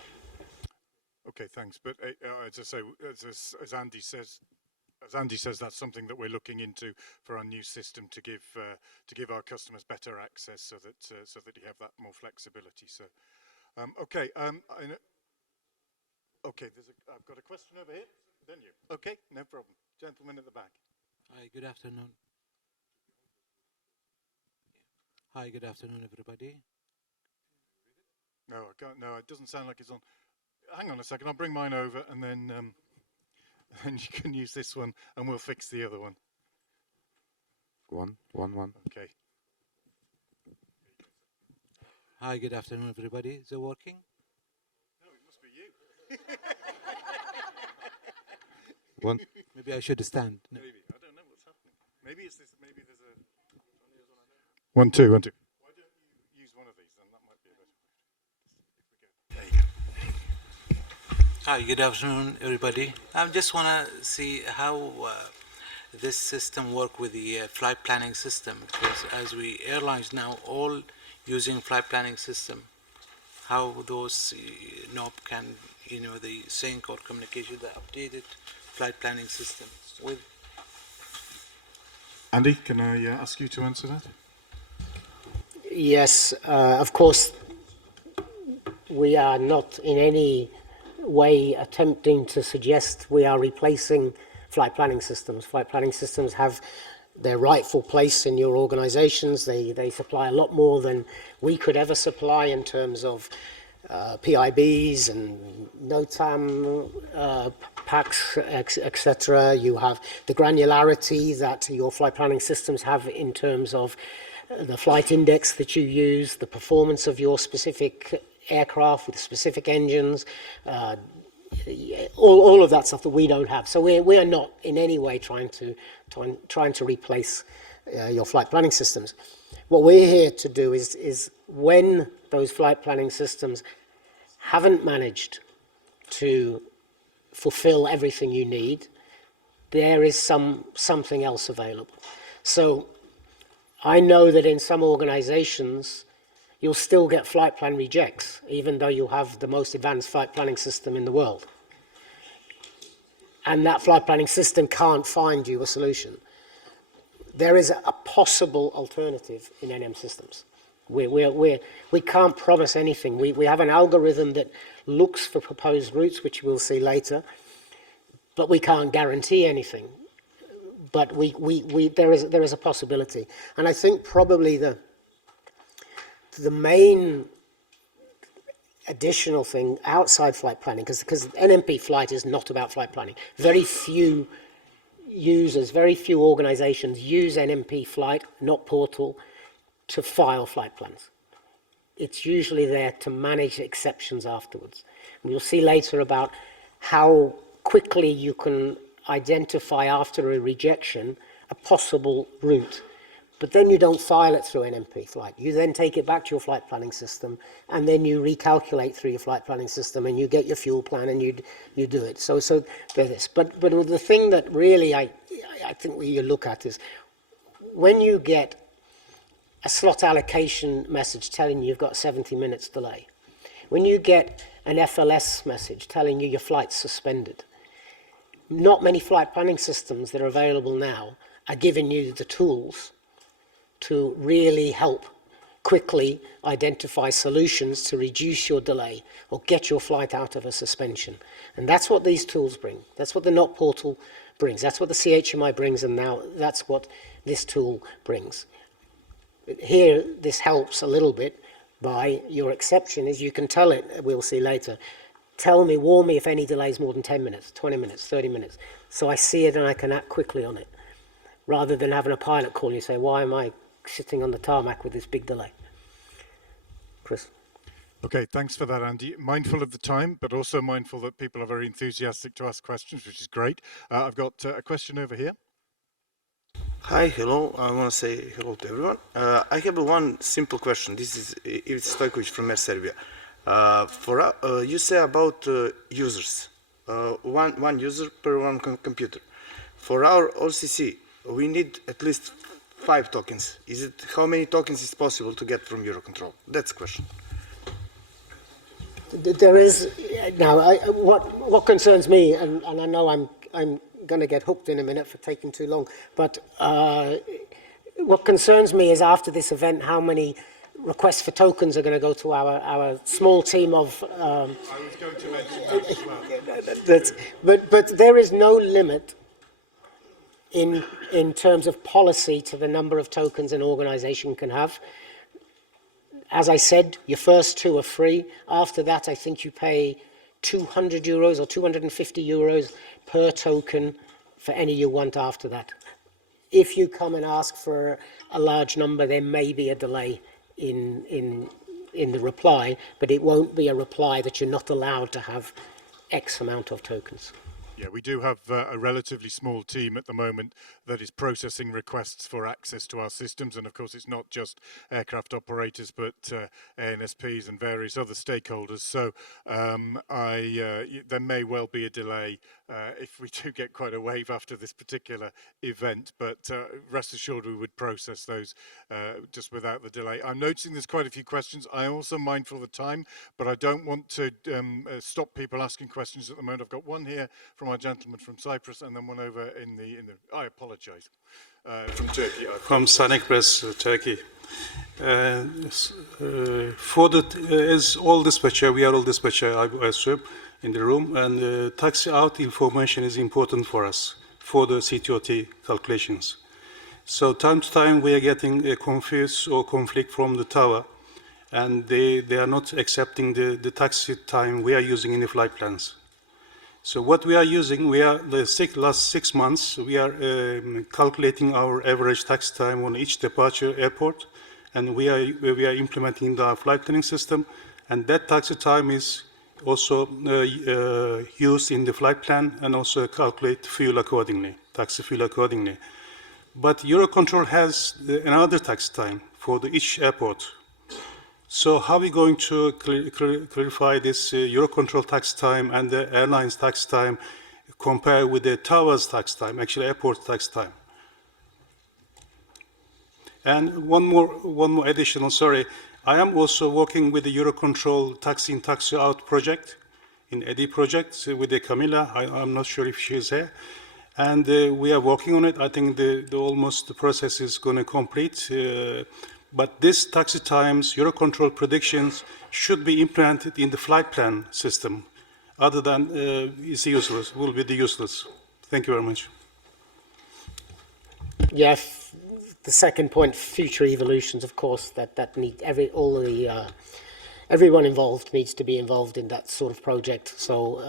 Okay, thanks. But as I say, as Andy says, that's something that we're looking into for our new system to give our customers better access, so that you have that more flexibility. So, okay, okay. I've got a question over here. Then you. Okay, no problem. Gentleman at the back. Hi, good afternoon. Hi, good afternoon, everybody. No, I can't. No, it doesn't sound like it's on. Hang on a second. I'll bring mine over, and then you can use this one, and we'll fix the other one. One. Okay. Hi, good afternoon, everybody. Is it working? No, it must be you. One. Maybe I should stand. No. Maybe. I don't know what's happening. Maybe it's this. Maybe there's a. 1, 2, 1, 2. Why don't you use one of these? Then that might be a better. There you go. Hi, good afternoon, everybody. I just want to see how this system work with the flight planning system, because as we airlines now all using flight planning system, how those knob can, the sync or communication, the updated flight planning system with. Andy, can I ask you to answer that? Yes, of course, we are not in any way attempting to suggest we are replacing flight planning systems. Flight planning systems have their rightful place in your organizations. They supply a lot more than we could ever supply in terms of PIBs and NOTAM packs, etc. You have the granularity that your flight planning systems have in terms of the flight index that you use, the performance of your specific aircraft with specific engines, all of that stuff that we don't have. So we are not in any way trying to replace your flight planning systems. What we're here to do is when those flight planning systems haven't managed to fulfill everything you need, there is something else available. So I know that in some organizations, you'll still get flight plan rejects, even though you have the most advanced flight planning system in the world. and that flight planning system can't find you a solution, there is a possible alternative in NM systems. We can't promise anything. We have an algorithm that looks for proposed routes, which we'll see later, but we can't guarantee anything. But there is a possibility. And I think probably the main additional thing outside flight planning, because NMP flight is not about flight planning. Very few users, very few organizations use NMP flight, not portal, to file flight plans. It's usually there to manage exceptions afterwards. And you'll see later about how quickly you can identify after a rejection a possible route. But then you don't file it through NMP flight. You then take it back to your flight planning system, and then you recalculate through your flight planning system, and you get your fuel plan, and you do it. So there's this. But the thing that really I think you look at is when you get a slot allocation message telling you you've got 70 minutes delay, when you get an FLS message telling you your flight's suspended, not many flight planning systems that are available now are giving you the tools to really help quickly identify solutions to reduce your delay or get your flight out of a suspension. And that's what these tools bring. That's what the NOT portal brings. That's what the CHMI brings, and now that's what this tool brings. Here, this helps a little bit by your exception, as you can tell it, we'll see later. Warn me if any delays more than 10 minutes, 20 minutes, 30 minutes. So I see it and I can act quickly on it, rather than having a pilot call you and say, why am I sitting on the tarmac with this big delay? Chris. Okay, thanks for that, Andy. Mindful of the time, but also mindful that people are very enthusiastic to ask questions, which is great. I've got a question over here. Hi, hello. I want to say hello to everyone. I have one simple question. This is Ivica Stojkovic from Air Serbia. You say about users, one user per one computer. For our OCC, we need at least 5 tokens. How many tokens is possible to get from EUROCONTROL? That's the question. There is now. What concerns me, and I know I'm going to get hooked in a minute for taking too long, but what concerns me is after this event, how many requests for tokens are going to go to our small team of. I was going to mention that as well. But there is no limit in terms of policy to the number of tokens an organization can have. As I said, your first 2 are free. After that, I think you pay €200 or €250 per token for any you want after that. If you come and ask for a large number, there may be a delay in the reply, but it won't be a reply that you're not allowed to have X amount of tokens. Yeah, we do have a relatively small team at the moment that is processing requests for access to our systems. And of course, it's not just aircraft operators, but ANSPs and various other stakeholders. So there may well be a delay if we do get quite a wave after this particular event. But rest assured, we would process those just without the delay. I'm noticing there's quite a few questions. I'm also mindful of the time, but I don't want to stop people asking questions at the moment. I've got one here from our gentleman from Cyprus, and then one over in the I apologize, from Turkey. From Sanik Press, Turkey. As all dispatcher, we are all dispatcher, I assume, in the room, and taxi out information is important for us for the CTOT calculations. So time to time we are getting a confuse or conflict from the tower, and they are not accepting the taxi time we are using in the flight plans. So what we are using, last 6 months, we are calculating our average taxi time on each departure airport, and we are implementing the flight planning system, and that taxi time is also used in the flight plan and also calculate fuel accordingly, taxi fuel accordingly. But EUROCONTROL has another taxi time for each airport. So how are we going to clarify this EUROCONTROL tax time and the airline's tax time compared with the tower's tax time, actually airport tax time? And one more additional, sorry. I am also working with the EUROCONTROL taxi in, taxi out project in EDI project with the Camilla. I'm not sure if she's here. And we are working on it. I think the process is going to complete. But this taxi times, Eurocontrol predictions should be implemented in the flight plan system. Other than it's useless, will be useless. Thank you very much. Yeah, the second point, future evolutions, of course, that need everyone involved needs to be involved in that sort of project. So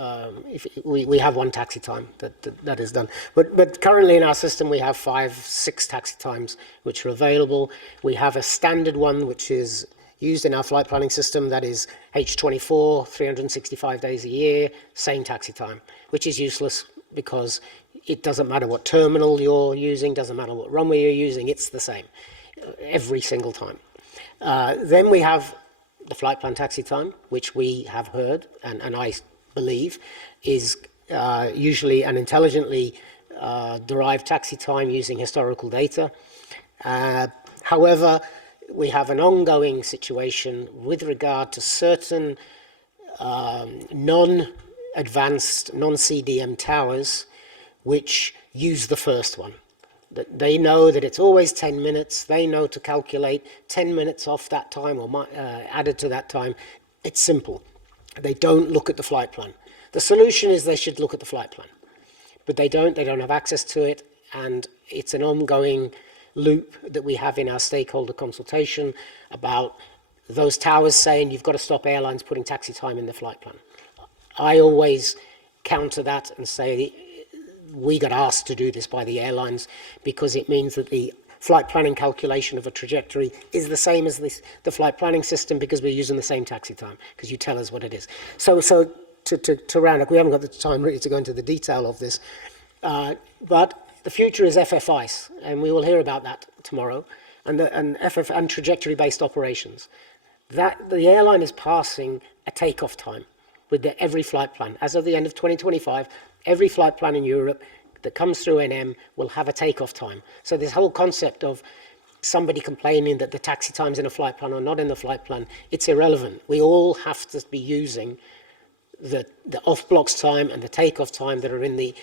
if we have one taxi time that is done, but currently in our system we have 5-6 taxi times which are available. We have a standard one which is used in our flight planning system, that is H24, 365 days a year, same taxi time, which is useless because it doesn't matter what terminal you're using, doesn't matter what runway you're using, it's the same every single time. Then we have the flight plan taxi time, which we have heard, and I believe, is usually an intelligently derived taxi time using historical data. However, we have an ongoing situation with regard to certain non-advanced, non-CDM towers which use the first one. They know that it's always 10 minutes. They know to calculate 10 minutes off that time or added to that time. It's simple. They don't look at the flight plan. The solution is they should look at the flight plan, but they don't have access to it, and it's an ongoing loop that we have in our stakeholder consultation about those towers saying you've got to stop airlines putting taxi time in the flight plan. I always counter that and say we got asked to do this by the airlines because it means that the flight planning calculation of a trajectory is the same as the flight planning system because we're using the same taxi time because you tell us what it is. So to round up, we haven't got the time really to go into the detail of this, but the future is FFIs, and we will hear about that tomorrow, and trajectory-based operations. That the airline is passing a takeoff time with every flight plan. As of the end of 2025, every flight plan in Europe that comes through NM will have a takeoff time. So this whole concept of somebody complaining that the taxi times in a flight plan are not in the flight plan, it's irrelevant. We all have to be using the off-blocks time and the takeoff time that are in the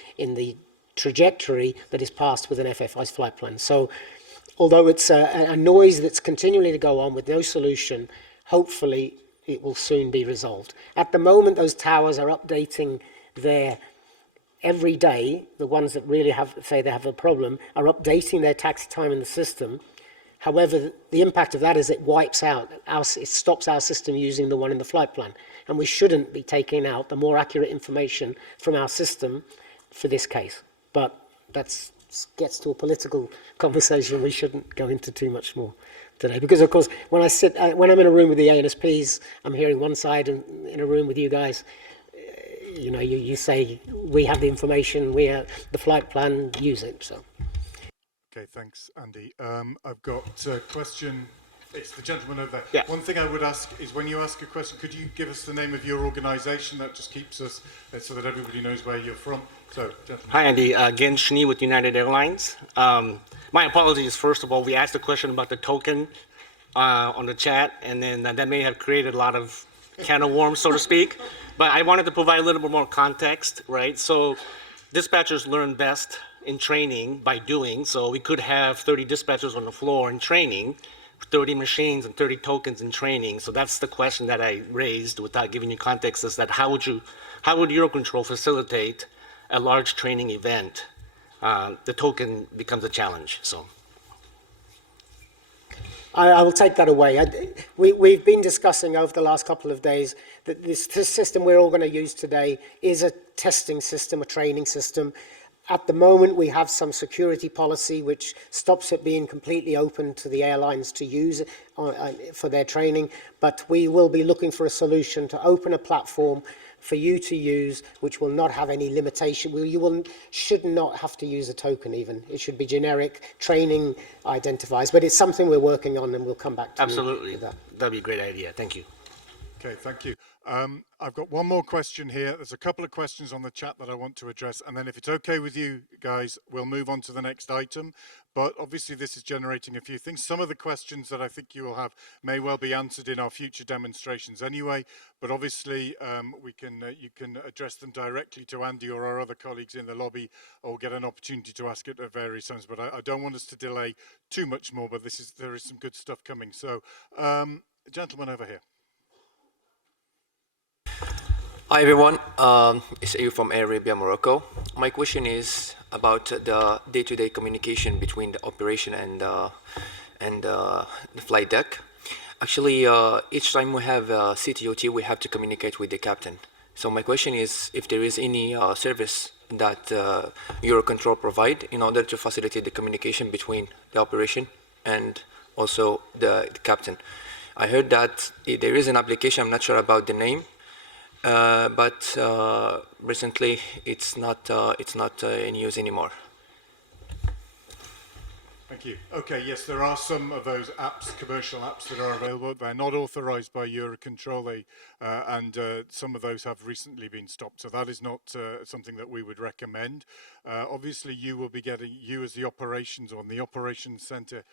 trajectory that is passed with an FFI's flight plan. So although it's a noise that's continually to go on with no solution, hopefully it will soon be resolved. At the moment, those towers are updating every day. The ones that really say they have a problem are updating their taxi time in the system. However, the impact of that is it wipes out, it stops our system using the one in the flight plan. And we shouldn't be taking out the more accurate information from our system for this case. But that gets to a political conversation we shouldn't go into too much more today. Because, of course, when I'm in a room with the ANSPs, I'm hearing one side, and in a room with you guys, you say, we have the information, we have the flight plan, use it. So. Okay, thanks, Andy. I've got a question. It's the gentleman over there. Yeah. One thing I would ask is when you ask a question, could you give us the name of your organisation? That just keeps us so that everybody knows where you're from. So, gentlemen. Hi, Andy. Again, Shani with United Airlines. My apologies. First of all, we asked a question about the token on the chat, and then that may have created a lot of can of worms, so to speak. But I wanted to provide a little bit more context, right? So dispatchers learn best in training by doing. So we could have 30 dispatchers on the floor in training, 30 machines and 30 tokens in training. So that's the question that I raised without giving you context, is that how would Eurocontrol facilitate a large training event? The token becomes a challenge, so. I will take that away. We've been discussing over the last couple of days that this system we're all going to use today is a testing system, a training system. At the moment, we have some security policy which stops it being completely open to the airlines to use for their training, but we will be looking for a solution to open a platform for you to use, which will not have any limitation. You should not have to use a token even. It should be generic training identifiers, but it's something we're working on, and we'll come back to Absolutely. you with that. That'd be a great idea. Thank you. Okay, thank you. I've got one more question here. There's a couple of questions on the chat that I want to address, and then if it's okay with you guys, we'll move on to the next item. But obviously this is generating a few things. Some of the questions that I think you will have may well be answered in our future demonstrations anyway, but obviously you can address them directly to Andy or our other colleagues in the lobby, or get an opportunity to ask it at various times. But I don't want us to delay too much more, but there is some good stuff coming. So, gentleman over here. Hi everyone, it's Ayu from Air Arabia, Morocco. My question is about the day-to-day communication between the operation and the flight deck. Actually, each time we have CTOT, we have to communicate with the captain. So my question is if there is any service that EUROCONTROL provide in order to facilitate the communication between the operation and also the captain. I heard that there is an application, I'm not sure about the name, but recently it's not in use anymore. Thank you. Okay, yes, there are some of those apps, commercial apps that are available. They're not authorized by EUROCONTROL, and some of those have recently been stopped. So that is not something that we would recommend. Obviously, you will be getting, you as the operations or in the operations center,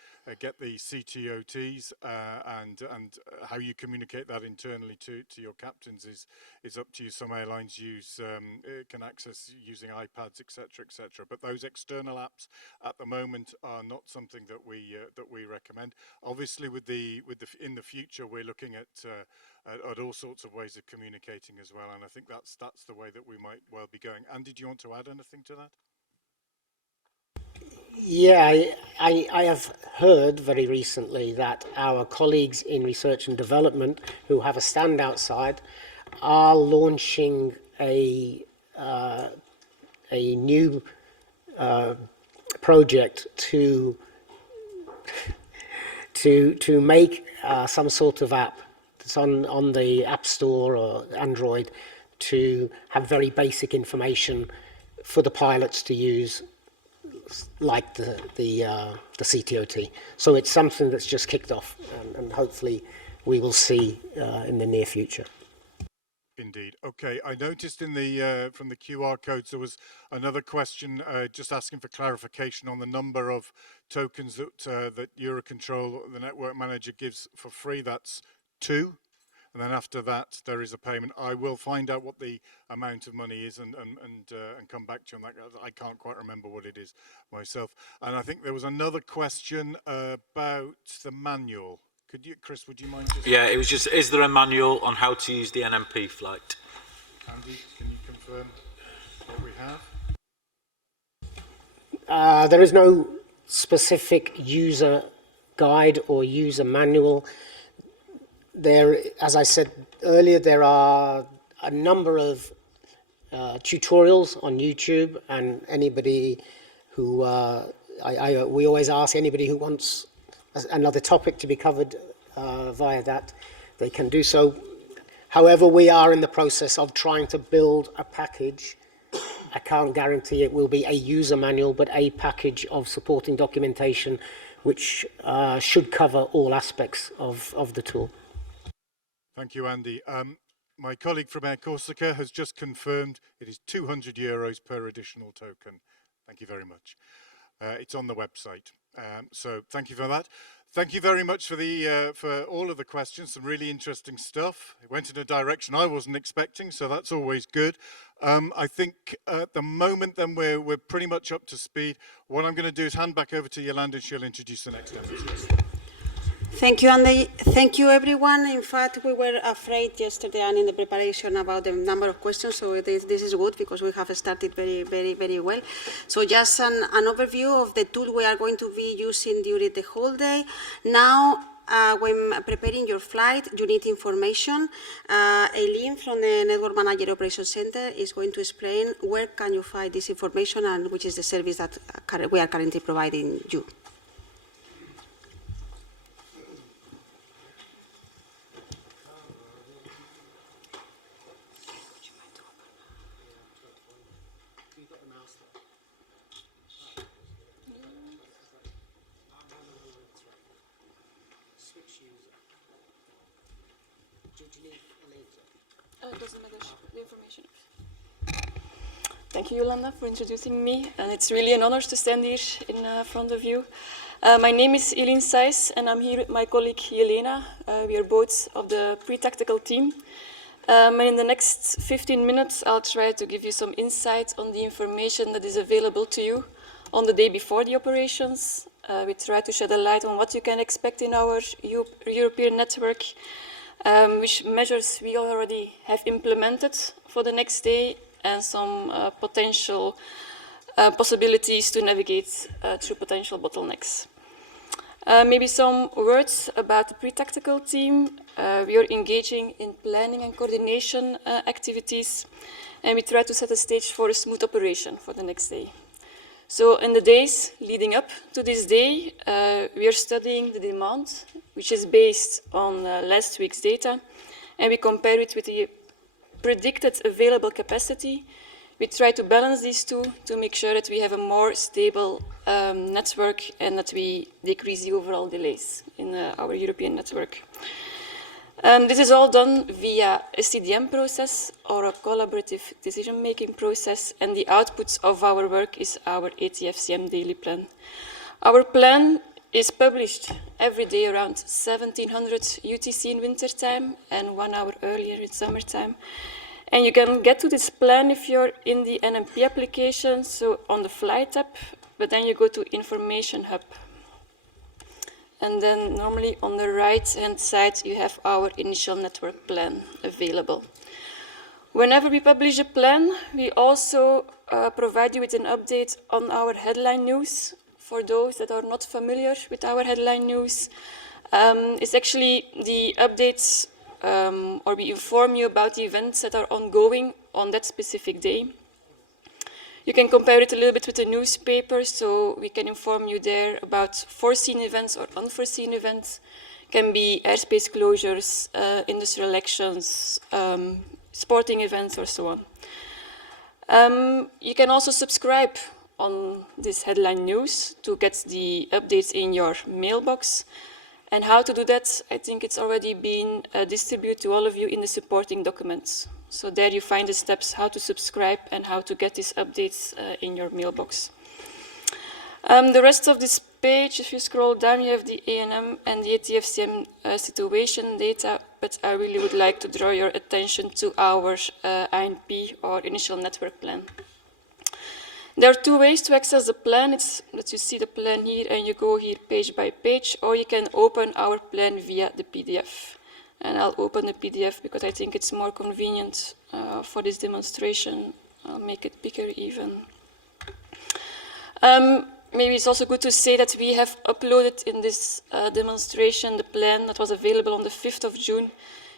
get the CTOTs, and how you communicate that internally to your captains is up to you. Some airlines can access using iPads, etc. But those external apps at the moment are not something that we recommend. Obviously, in the future, we're looking at all sorts of ways of communicating as well, and I think that's the way that we might well be going. Andy, do you want to add anything to that? Yeah, I have heard very recently that our colleagues in research and development who have a stand outside are launching a new project to make some sort of app that's on the App Store or Android to have very basic information for the pilots to use, like the CTOT. So it's something that's just kicked off, and hopefully we will see in the near future. Indeed. Okay, I noticed in the from the QR codes there was another question just asking for clarification on the number of tokens that EUROCONTROL, the network manager, gives for free. That's 2, and then after that there is a payment. I will find out what the amount of money is and come back to you on that. I can't quite remember what it is myself. And I think there was another question about the manual. Could you, Chris, would you mind just... Yeah, it was just, is there a manual on how to use the NMP flight? Andy, can you confirm what we have? There is no specific user guide or user manual. There, as I said earlier, there are a number of tutorials on YouTube, and anybody who, we always ask anybody who wants another topic to be covered via that, they can do so. However, we are in the process of trying to build a package. I can't guarantee it will be a user manual, but a package of supporting documentation which should cover all aspects of the tool. Thank you, Andy. My colleague from Air Corsica has just confirmed it is €200 per additional token. Thank you very much. It's on the website. So thank you for that. Thank you very much for all of the questions. Some really interesting stuff. It went in a direction I wasn't expecting, so that's always good. I think at the moment then we're pretty much up to speed. What I'm going to do is hand back over to Yolanda, and she'll introduce the next demonstration. Thank you, Andy. Thank you, everyone. In fact, we were afraid yesterday and in the preparation about the number of questions, so this is good because we have started very well. So just an overview of the tool we are going to be using during the whole day. Now, when preparing your flight, you need information. Eileen from the Network Manager Operations Center is going to explain where can you find this information and which is the service that we are currently providing you. Doesn't matter, the information. Thank you, Yolanda, for introducing me. And it's really an honor to stand here in front of you. My name is Eline Sijs, and I'm here with my colleague Jelena. We are both of the pre-tactical team. And in the next 15 minutes, I'll try to give you some insight on the information that is available to you on the day before the operations. We try to shed a light on what you can expect in our European network, which measures we already have implemented for the next day, and some potential possibilities to navigate through potential bottlenecks. Maybe some words about the pre-tactical team. We are engaging in planning and coordination activities, and we try to set a stage for a smooth operation for the next day. So in the days leading up to this day, we are studying the demand, which is based on last week's data, and we compare it with the predicted available capacity. We try to balance these two to make sure that we have a more stable network and that we decrease the overall delays in our European network. This is all done via a CDM process or a collaborative decision-making process, and the outputs of our work is our ATFCM daily plan. Our plan is published every day around 1700 UTC in wintertime and 1 hour earlier in summertime. And you can get to this plan if you're in the NMP application, so on the Flight app, but then you go to Information Hub. And then normally on the right-hand side, you have our initial network plan available. Whenever we publish a plan, we also provide you with an update on our headline news. For those that are not familiar with our headline news, it's actually the updates or we inform you about the events that are ongoing on that specific day. You can compare it a little bit with the newspaper, so we can inform you there about foreseen events or unforeseen events. It can be airspace closures, industrial actions, sporting events, or so on. You can also subscribe on this headline news to get the updates in your mailbox. And how to do that, I think it's already been distributed to all of you in the supporting documents. So there you find the steps how to subscribe and how to get these updates in your mailbox. The rest of this page, if you scroll down, you have the ANM and the ATFCM situation data, but I really would like to draw your attention to our INP or initial network plan. There are two ways to access the plan. It's that you see the plan here and you go here page by page, or you can open our plan via the PDF. And I'll open the PDF because I think it's more convenient for this demonstration. I'll make it bigger even. Maybe it's also good to say that we have uploaded in this demonstration the plan that was available on the 5th of June,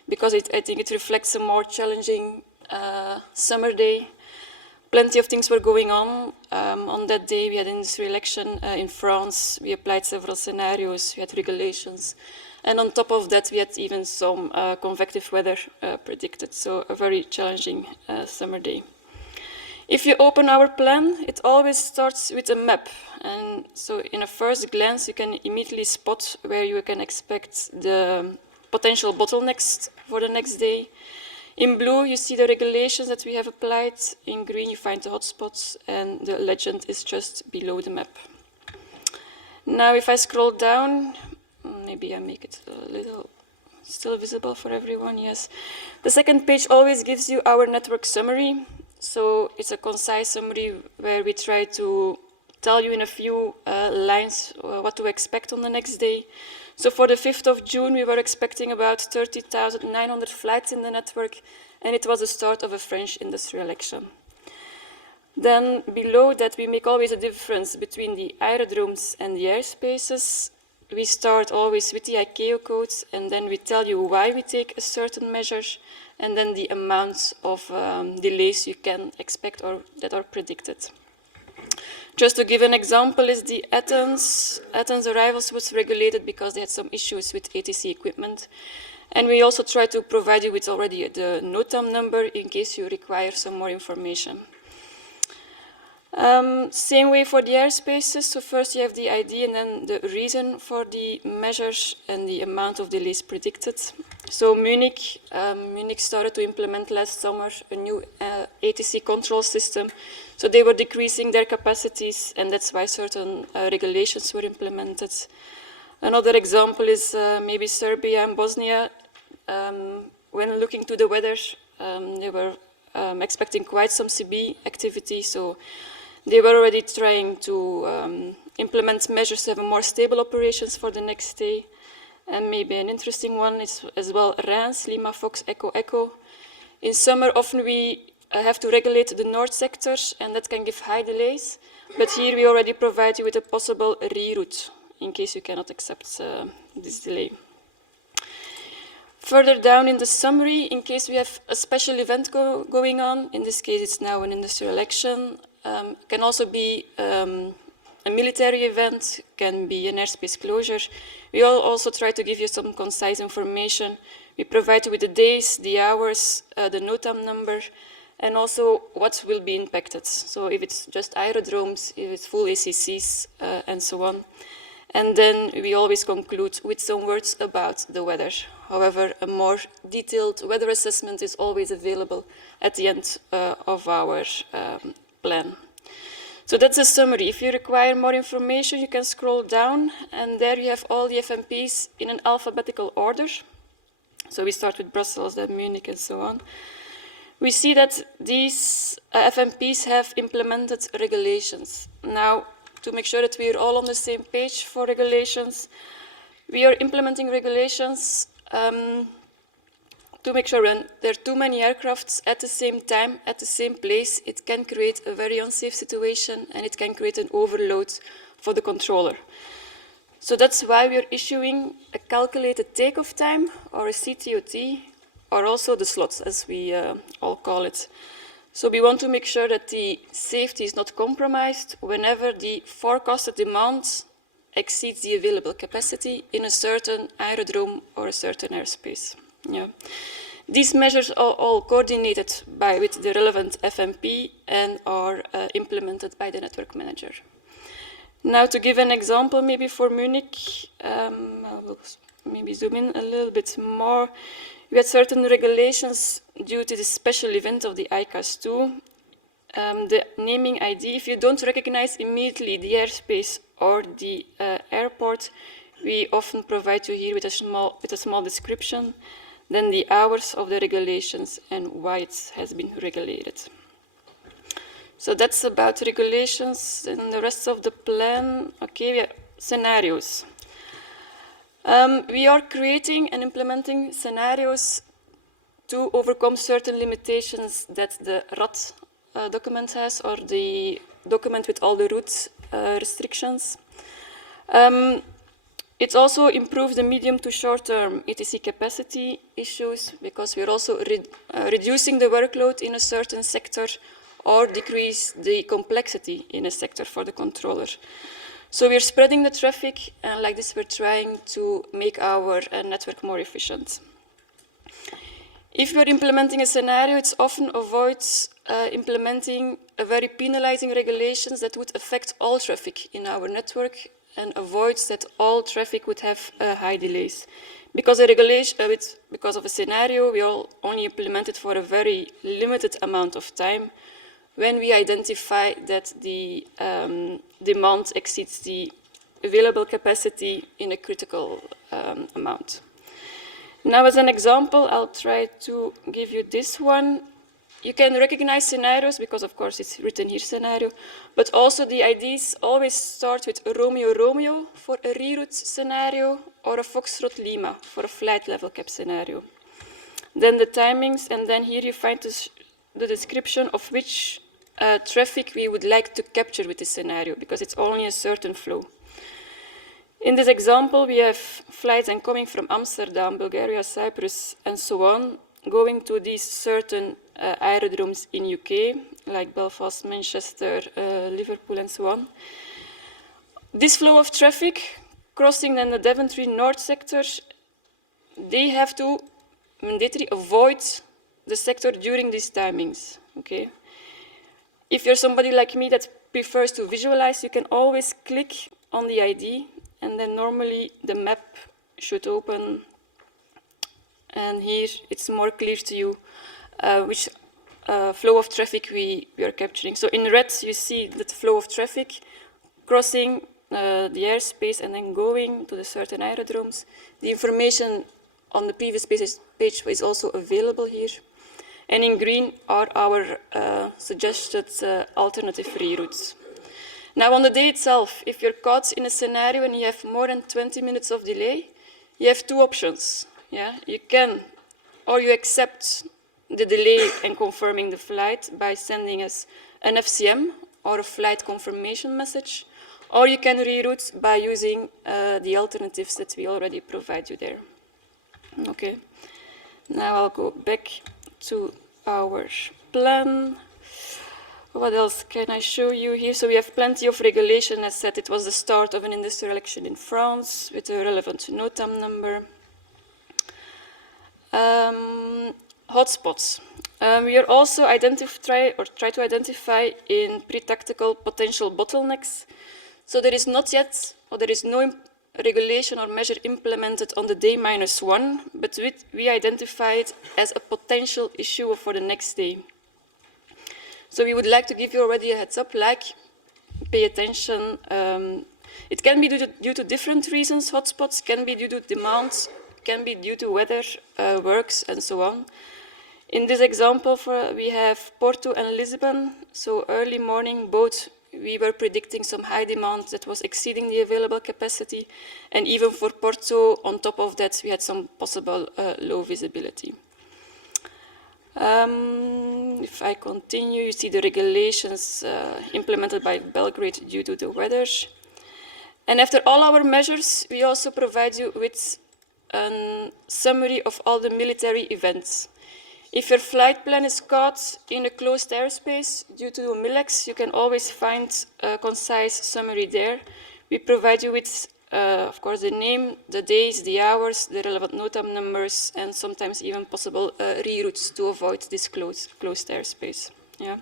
because I think it reflects a more challenging summer day. Plenty of things were going on. On that day, we had industrial action in France. We applied several scenarios. We had regulations. And on top of that, we had even some convective weather predicted. So a very challenging summer day. If you open our plan, it always starts with a map. And so in a first glance, you can immediately spot where you can expect the potential bottlenecks for the next day. In blue, you see the regulations that we have applied. In green, you find the hotspots, and the legend is just below the map. Now, if I scroll down, maybe I make it a little still visible for everyone, yes. The second page always gives you our network summary. So it's a concise summary where we try to tell you in a few lines what to expect on the next day. So for the 5th of June, we were expecting about 30,900 flights in the network, and it was the start of a French industrial action. Then below that, we make always a difference between the aerodromes and the airspaces. We start always with the ICAO codes, and then we tell you why we take a certain measure, and then the amounts of delays you can expect or that are predicted. Just to give an example, is the Athens arrivals was regulated because they had some issues with ATC equipment. And we also try to provide you with already the NOTAM number in case you require some more information. Same way for the airspaces. So first you have the ID and then the reason for the measures and the amount of delays predicted. So Munich started to implement last summer a new ATC control system. So they were decreasing their capacities, and that's why certain regulations were implemented. Another example is maybe Serbia and Bosnia. When looking to the weather, they were expecting quite some CB activity, so they were already trying to implement measures to have more stable operations for the next day. And maybe an interesting one is as well Reims, Lima, Fox, Echo, Echo. In summer, often we have to regulate the north sector, and that can give high delays. But here we already provide you with a possible reroute in case you cannot accept this delay. Further down in the summary, in case we have a special event going on, in this case it's now an industrial action, can also be a military event, can be an airspace closure. We also try to give you some concise information. We provide you with the days, the hours, the NOTAM number, and also what will be impacted. So if it's just aerodromes, if it's full ACCs, and so on. And then we always conclude with some words about the weather. However, a more detailed weather assessment is always available at the end of our plan. So that's a summary. If you require more information, you can scroll down, and there you have all the FMPs in an alphabetical order. So we start with Brussels, then Munich, and so on. We see that these FMPs have implemented regulations. Now, to make sure that we are all on the same page for regulations, we are implementing regulations to make sure when there are too many aircrafts at the same time, at the same place, it can create a very unsafe situation, and it can create an overload for the controller. So that's why we are issuing a calculated takeoff time, or a CTOT, or also the slots, as we all call it. So we want to make sure that the safety is not compromised whenever the forecasted demand exceeds the available capacity in a certain aerodrome or a certain airspace. Yeah. These measures are all coordinated with the relevant FMP and are implemented by the network manager. Now, to give an example, maybe for Munich, I will maybe zoom in a little bit more. We had certain regulations due to the special event of the ICAS 2. The naming ID, if you don't recognize immediately the airspace or the airport, we often provide you here with a small description, then the hours of the regulations and why it has been regulated. So that's about regulations. And the rest of the plan, okay, we have scenarios. We are creating and implementing scenarios to overcome certain limitations that the RAT document has, or the document with all the route restrictions. It also improves the medium to short-term ATC capacity issues, because we're also reducing the workload in a certain sector or decrease the complexity in a sector for the controller. So we're spreading the traffic, and like this we're trying to make our network more efficient. If we're implementing a scenario, it often avoids implementing a very penalizing regulations that would affect all traffic in our network, and avoids that all traffic would have high delays. Because because of a scenario, we all only implement it for a very limited amount of time when we identify that the demand exceeds the available capacity in a critical amount. Now, as an example, I'll try to give you this one. You can recognize scenarios because, of course, it's written here scenario, but also the IDs always start with Romeo Romeo for a reroute scenario, or a Foxtrot Lima for a flight level cap scenario. Then the timings, and then here you find the description of which traffic we would like to capture with this scenario, because it's only a certain flow. In this example, we have flights coming from Amsterdam, Bulgaria, Cyprus, and so on, going to these certain aerodromes in UK, like Belfast, Manchester, Liverpool, and so on. This flow of traffic, crossing then the Daventry North sector, they have to mandatorily avoid the sector during these timings. Okay. If you're somebody like me that prefers to visualize, you can always click on the ID, and then normally the map should open, and here it's more clear to you which flow of traffic we are capturing. So in red, you see the flow of traffic crossing the airspace and then going to the certain aerodromes. The information on the previous page is also available here. And in green are our suggested alternative reroutes. Now on the day itself, if you're caught in a scenario and you have more than 20 minutes of delay, you have two options. Yeah? You can, or you accept the delay and confirming the flight by sending us an FCM or a flight confirmation message, or you can reroute by using the alternatives that we already provide you there. Okay, now I'll go back to our plan. What else can I show you here? So we have plenty of regulation. As said, it was the start of an industrial action in France with a relevant NOTAM number. Hotspots. We are also try to identify in pre-tactical potential bottlenecks. So there is not yet, or there is no regulation or measure implemented on the day -1, but we identified as a potential issue for the next day. So we would like to give you already a heads up, like, pay attention. It can be due to different reasons. Hotspots can be due to demand, can be due to weather, works, and so on. In this example, we have Porto and Lisbon. So early morning, both we were predicting some high demand that was exceeding the available capacity. And even for Porto, on top of that, we had some possible low visibility. If I continue, you see the regulations implemented by Belgrade due to the weather. And after all our measures, we also provide you with a summary of all the military events. If your flight plan is caught in a closed airspace due to MILEX, you can always find a concise summary there. We provide you with, of course, the name, the days, the hours, the relevant NOTAM numbers, and sometimes even possible reroutes to avoid this closed airspace. Yeah.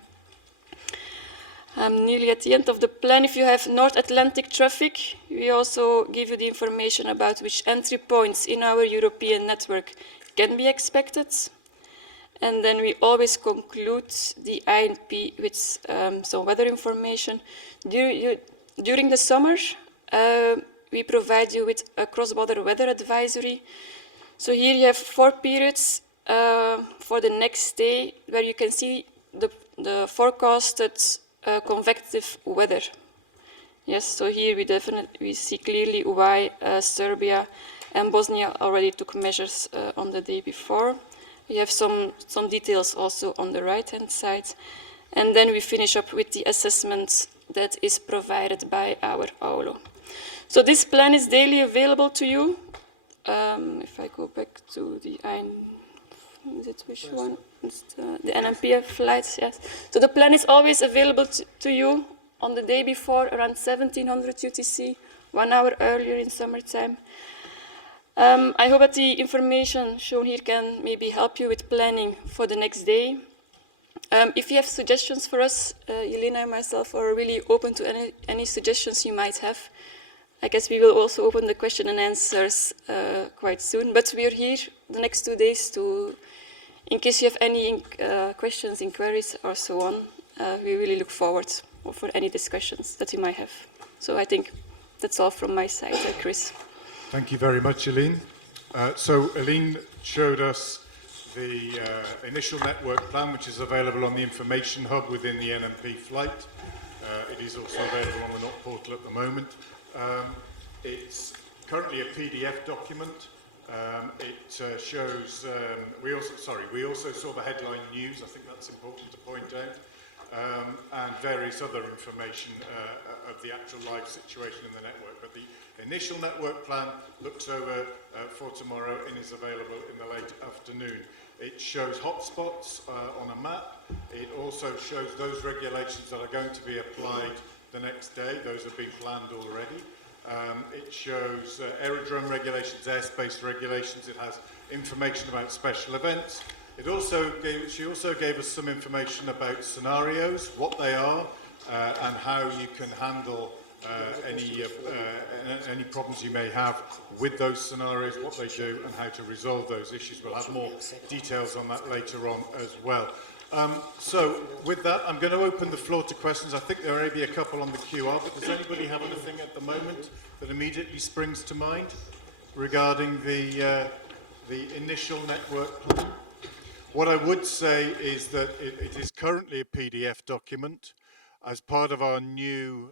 I'm nearly at the end of the plan. If you have North Atlantic traffic, we also give you the information about which entry points in our European network can be expected. And then we always conclude the INP with some weather information. During the summer, we provide you with a cross-border weather advisory. So here you have 4 periods for the next day where you can see the forecasted convective weather. Yes, so here we see clearly why Serbia and Bosnia already took measures on the day before. We have some details also on the right-hand side. And then we finish up with the assessment that is provided by our AULO. So this plan is daily available to you. If I go back to the which one? It's the NMPF flights, yes. So the plan is always available to you on the day before, around 1700 UTC, 1 hour earlier in summertime. I hope that the information shown here can maybe help you with planning for the next day. If you have suggestions for us, Jelena and myself are really open to any suggestions you might have. I guess we will also open the question and answers quite soon, but we are here the next 2 days in case you have any questions, inquiries, or so on. We really look forward for any discussions that you might have. So I think that's all from my side, Chris. Thank you very much, Eline. So Eline showed us the initial network plan, which is available on the information hub within the NMP flight. It is also available on the NOT portal at the moment. It's currently a PDF document. It shows, we also saw the headline news, I think that's important to point out, and various other information of the actual live situation in the network. But the initial network plan looks over for tomorrow and is available in the late afternoon. It shows hotspots on a map. It also shows those regulations that are going to be applied the next day. Those have been planned already. It shows aerodrome regulations, airspace regulations. It has information about special events. She also gave us some information about scenarios, what they are, and how you can handle any problems you may have with those scenarios, what they do, and how to resolve those issues. We'll have more details on that later on as well. So with that, I'm going to open the floor to questions. I think there may be a couple on the QR, but does anybody have anything at the moment that immediately springs to mind regarding the initial network plan? What I would say is that it is currently a PDF document. As part of our new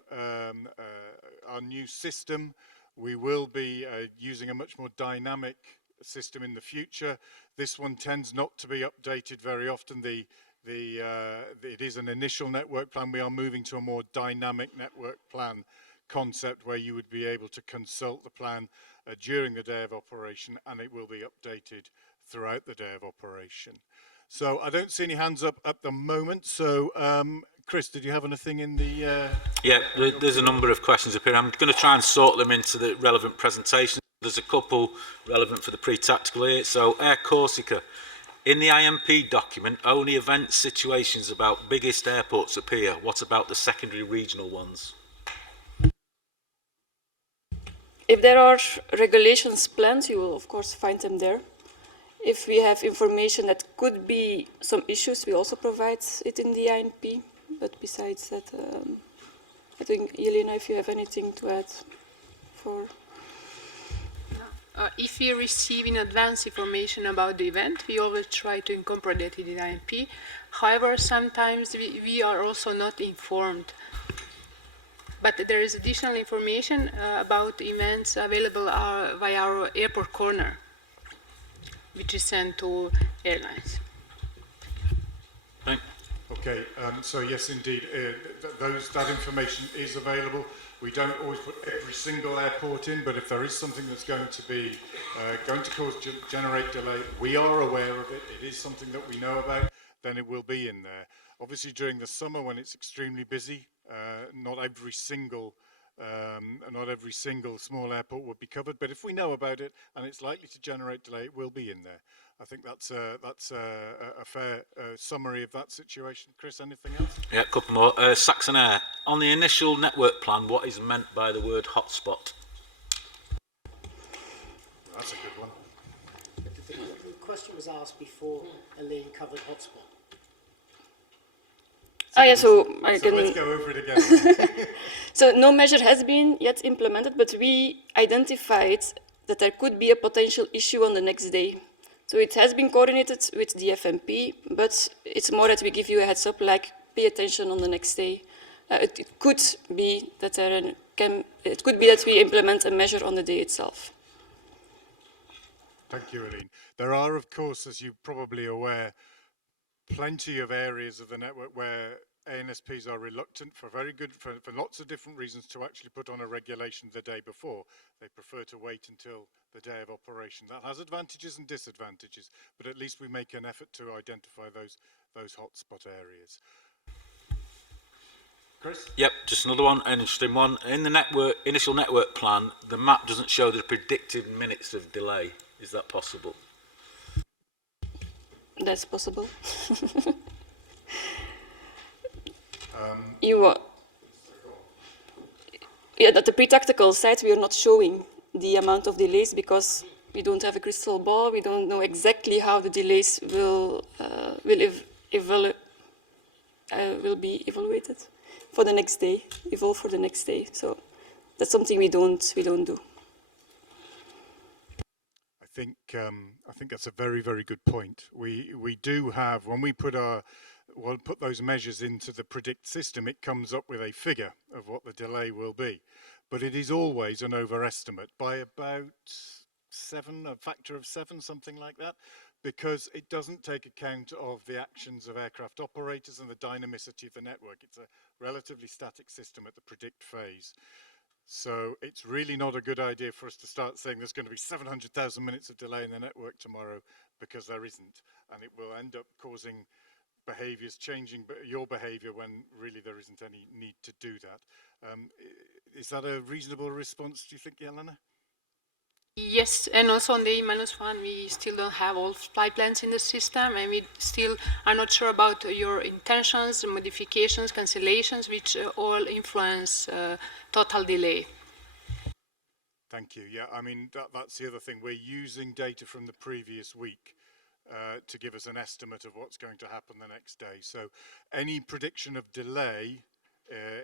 system, we will be using a much more dynamic system in the future. This one tends not to be updated very often. It is an initial network plan. We are moving to a more dynamic network plan concept where you would be able to consult the plan during the day of operation, and it will be updated throughout the day of operation. So I don't see any hands up at the moment. So Chris, did you have anything in the... Yeah, there's a number of questions up here. I'm going to try and sort them into the relevant presentations. There's a couple relevant for the pre-tactical here. So Air Corsica, in the IMP document, only event situations about biggest airports appear. What about the secondary regional ones? If there are regulations planned, you will of course find them there. If we have information that could be some issues, we also provide it in the INP. But besides that, I think, Jelena, if you have anything to add for... If we receive in advance information about the event, we always try to incorporate it in the INP. However, sometimes we are also not informed. But there is additional information about events available via our airport corner, which is sent to airlines. Right. Okay, so yes, indeed, that information is available. We don't always put every single airport in, but if there is something that's going to be generate delay, we are aware of it. It is something that we know about. Then it will be in there. Obviously, during the summer when it's extremely busy, not every single small airport will be covered. But if we know about it and it's likely to generate delay, it will be in there. I think that's a fair summary of that situation. Chris, anything else? Yeah, a couple more. Saxon Air, on the initial network plan, what is meant by the word hotspot? That's a good one. The question was asked before Elaine covered hotspot. Yeah, so I can... let's go over it again. So no measure has been yet implemented, but we identified that there could be a potential issue on the next day. So it has been coordinated with the FMP, but it's more that we give you a heads up, like pay attention on the next day. It could be that we implement a measure on the day itself. Thank you, Aline. There are, of course, as you're probably aware, plenty of areas of the network where ANSPs are reluctant for lots of different reasons to actually put on a regulation the day before. They prefer to wait until the day of operation. That has advantages and disadvantages, but at least we make an effort to identify those hotspot areas. Chris? Yep, just another one, an interesting one. In the initial network plan, the map doesn't show the predicted minutes of delay. Is that possible? That's possible. At the pre-tactical side, we are not showing the amount of delays because we don't have a crystal ball. We don't know exactly how the delays will be evaluated for the next day, evolve for the next day. So that's something we don't do. I think that's a very, very good point. We do have, when we put those measures into the predict system, it comes up with a figure of what the delay will be. But it is always an overestimate by about a factor of 7, something like that, because it doesn't take account of the actions of aircraft operators and the dynamicity of the network. It's a relatively static system at the predict phase. So it's really not a good idea for us to start saying there's going to be 700,000 minutes of delay in the network tomorrow, because there isn't. And it will end up causing behaviors changing your behavior when really there isn't any need to do that. Is that a reasonable response, do you think, Jelena? Yes, and also on the E-1, we still don't have all flight plans in the system, and we still are not sure about your intentions, modifications, cancellations, which all influence total delay. Thank you. Yeah, I mean, that's the other thing. We're using data from the previous week to give us an estimate of what's going to happen the next day. So any prediction of delay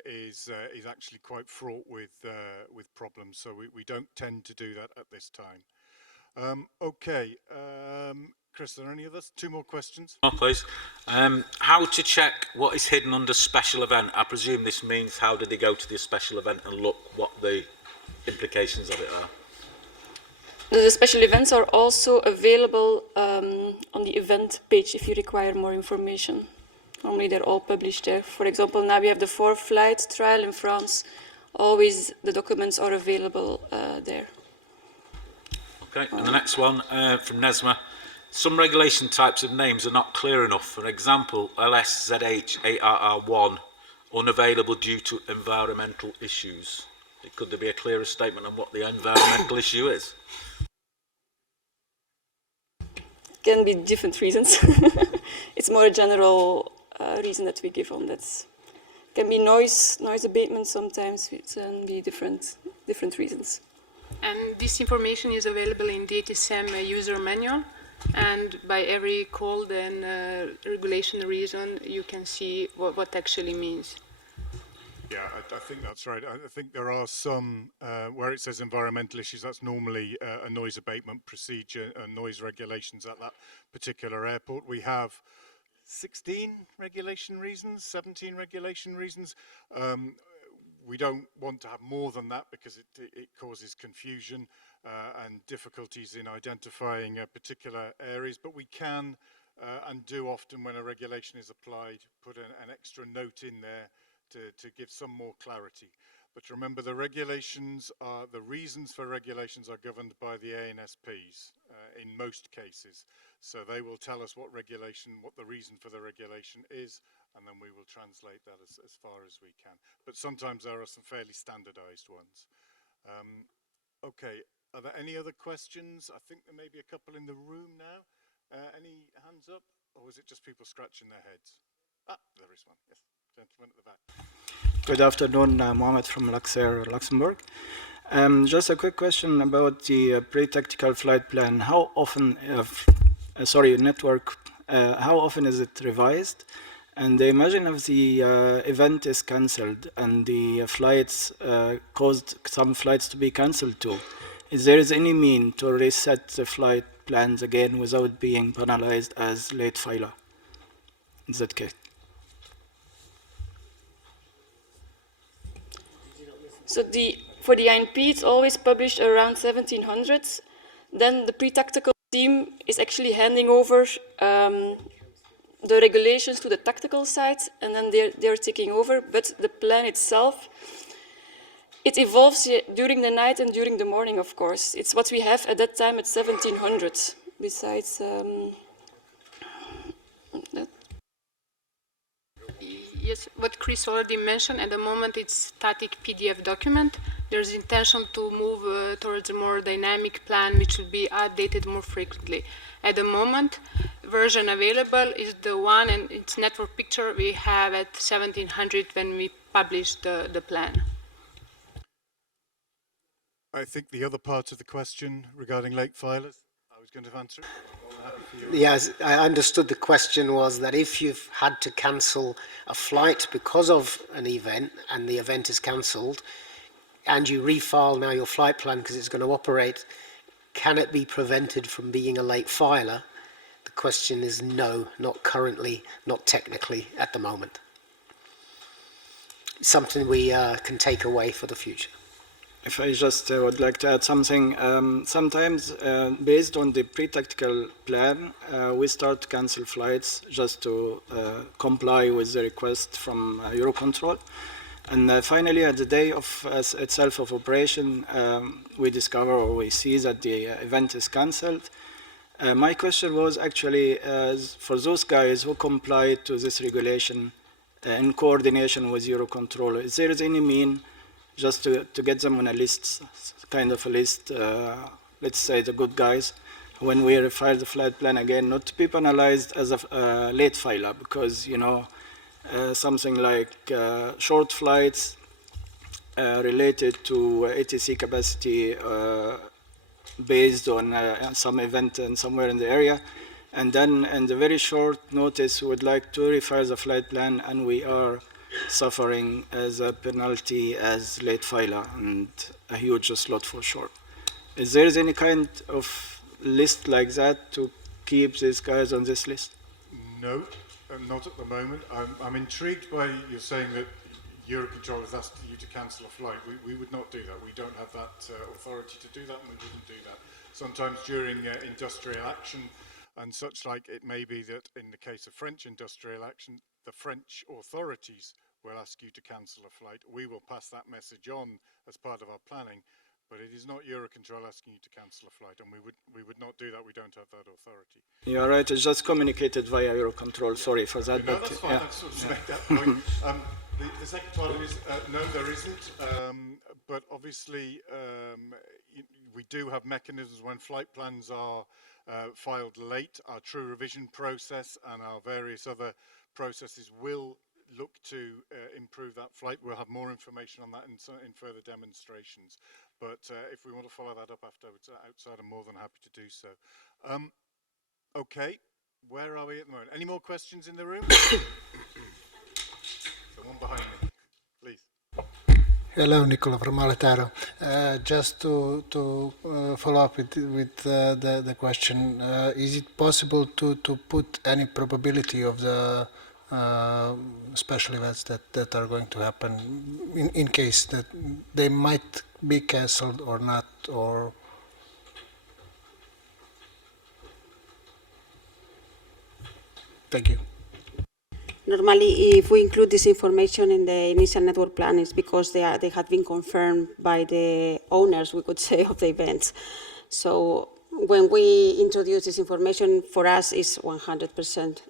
is actually quite fraught with problems. So we don't tend to do that at this time. Okay, Chris, are there any others? Two more questions. Oh, please. How to check what is hidden under special event? I presume this means how do they go to the special event and look what the implications of it are? The special events are also available on the event page if you require more information. Normally they're all published there. For example, now we have the 4-flight trial in France. Always the documents are available there. Okay, and the next one from Nesma. Some regulation types of names are not clear enough. For example, LSZH-ARR1, unavailable due to environmental issues. Could there be a clearer statement on what the environmental issue is? Can be different reasons. It's more a general reason that we give on that. Can be noise abatement sometimes. It can be different reasons. And this information is available in the DTSM user manual. And by every call, then regulation reason, you can see what actually means. Yeah, I think that's right. I think there are some where it says environmental issues, that's normally a noise abatement procedure and noise regulations at that particular airport. We have 16 regulation reasons, 17 regulation reasons. We don't want to have more than that because it causes confusion and difficulties in identifying particular areas, but we can and do often when a regulation is applied, put an extra note in there to give some more clarity. But remember, the regulations are, the reasons for regulations are governed by the ANSPs in most cases. So they will tell us what the reason for the regulation is, and then we will translate that as far as we can. But sometimes there are some fairly standardized ones. Okay, are there any other questions? I think there may be a couple in the room now. Any hands up, or is it just people scratching their heads? Ah, there is one, yes. Gentleman at the back. Good afternoon, Mohammed from Luxair, Luxembourg. Just a quick question about the pre-tactical flight plan. How often, network, how often is it revised? And imagine if the event is cancelled and the flights caused some flights to be cancelled too. Is there any mean to reset the flight plans again without being penalized as late filer? In that case. So for the INP, it's always published around 1700. Then the pre-tactical team is actually handing over the regulations to the tactical side, and then they're taking over. But the plan itself, it evolves during the night and during the morning, of course. It's what we have at that time at 1700. Besides that. Yes, what Chris already mentioned, at the moment it's static PDF document. There's intention to move towards a more dynamic plan which will be updated more frequently. At the moment, version available is the one and its network picture we have at 1700 when we published the plan. I think the other part of the question regarding late filers, I was going to answer it. Yes, I understood the question was that if you've had to cancel a flight because of an event and the event is cancelled and you refile now your flight plan because it's going to operate, can it be prevented from being a late filer? The question is no, not currently, not technically at the moment. Something we can take away for the future. If I just would like to add something, sometimes based on the pre-tactical plan, we start to cancel flights just to comply with the request from EUROCONTROL. And finally, at the day of itself of operation, we discover or we see that the event is cancelled. My question was actually for those guys who comply to this regulation in coordination with EUROCONTROL, is there any mean just to get them on a list, kind of a list, let's say, the good guys, when we refile the flight plan again, not to be penalized as a late filer, because, you know, something like short flights related to ATC capacity based on some event and somewhere in the area, and then in the very short notice we would like to refile the flight plan, and we are suffering as a penalty as late filer and a huge slot for sure. Is there any kind of list like that to keep these guys on this list? No, not at the moment. I'm intrigued by you saying that EUROCONTROL has asked you to cancel a flight. We would not do that. We don't have that authority to do that, and we wouldn't do that. Sometimes during industrial action and such like, it may be that in the case of French industrial action, the French authorities will ask you to cancel a flight. We will pass that message on as part of our planning, but it is not EUROCONTROL asking you to cancel a flight, and we would not do that. We don't have that authority. You're right, it's just communicated via EUROCONTROL. Sorry for that. No, but that's fine. yeah. Let's sort of make that point. The second part is no, there isn't. But obviously, we do have mechanisms when flight plans are filed late. Our true revision process and our various other processes will look to improve that flight. We'll have more information on that in further demonstrations. But if we want to follow that up afterwards outside, I'm more than happy to do so. Okay, where are we at the moment? Any more questions in the room? The one behind me, please. Hello, Nicola from Aletaro. Just to follow up with the question, is it possible to put any probability of the special events that are going to happen in case that they might be cancelled or not, or? Thank you. Normally, if we include this information in the initial network plan, it's because they have been confirmed by the owners, we could say, of the events. So when we introduce this information, for us, it's 100%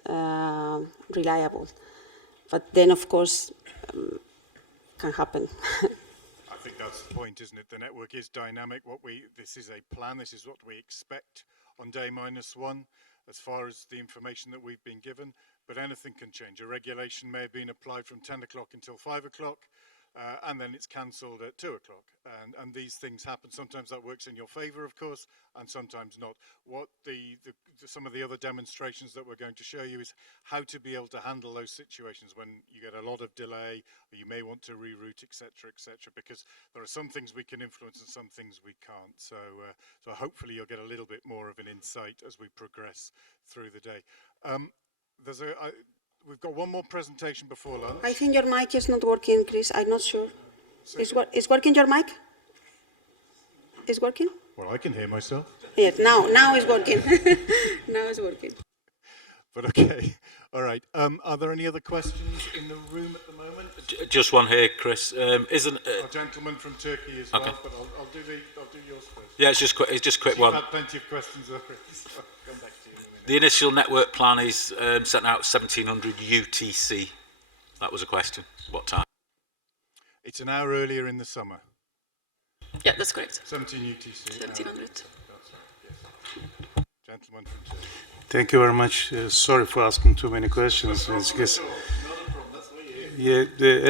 reliable. But then, of course, can happen. I think that's the point, isn't it? The network is dynamic. This is a plan. This is what we expect on day -1, as far as the information that we've been given. But anything can change. A regulation may have been applied from 10 o'clock until 5 o'clock, and then it's cancelled at 2 o'clock. And these things happen. Sometimes that works in your favour, of course, and sometimes not. What some of the other demonstrations that we're going to show you is how to be able to handle those situations when you get a lot of delay, or you may want to reroute, etc., because there are some things we can influence and some things we can't. So hopefully you'll get a little bit more of an insight as we progress through the day. We've got one more presentation before lunch. I think your mic is not working, Chris. I'm not sure. Is working your mic? Is working? Well, I can hear myself. Yes, now it's working. Now it's working. But okay, all right. Are there any other questions in the room at the moment? Just one here, Chris. Isn't a gentleman from Turkey as well? But I'll do yours first. Yeah, it's just quick. It's just quick one. You've had plenty of questions already, so I'll come back to you. The initial network plan is sent out 1700 UTC. That was a question. What time? It's an hour earlier in the summer. Yeah, that's correct. 17 UTC. 1700. That's right, yes. Gentleman from Turkey. Thank you very much. Sorry for asking too many questions.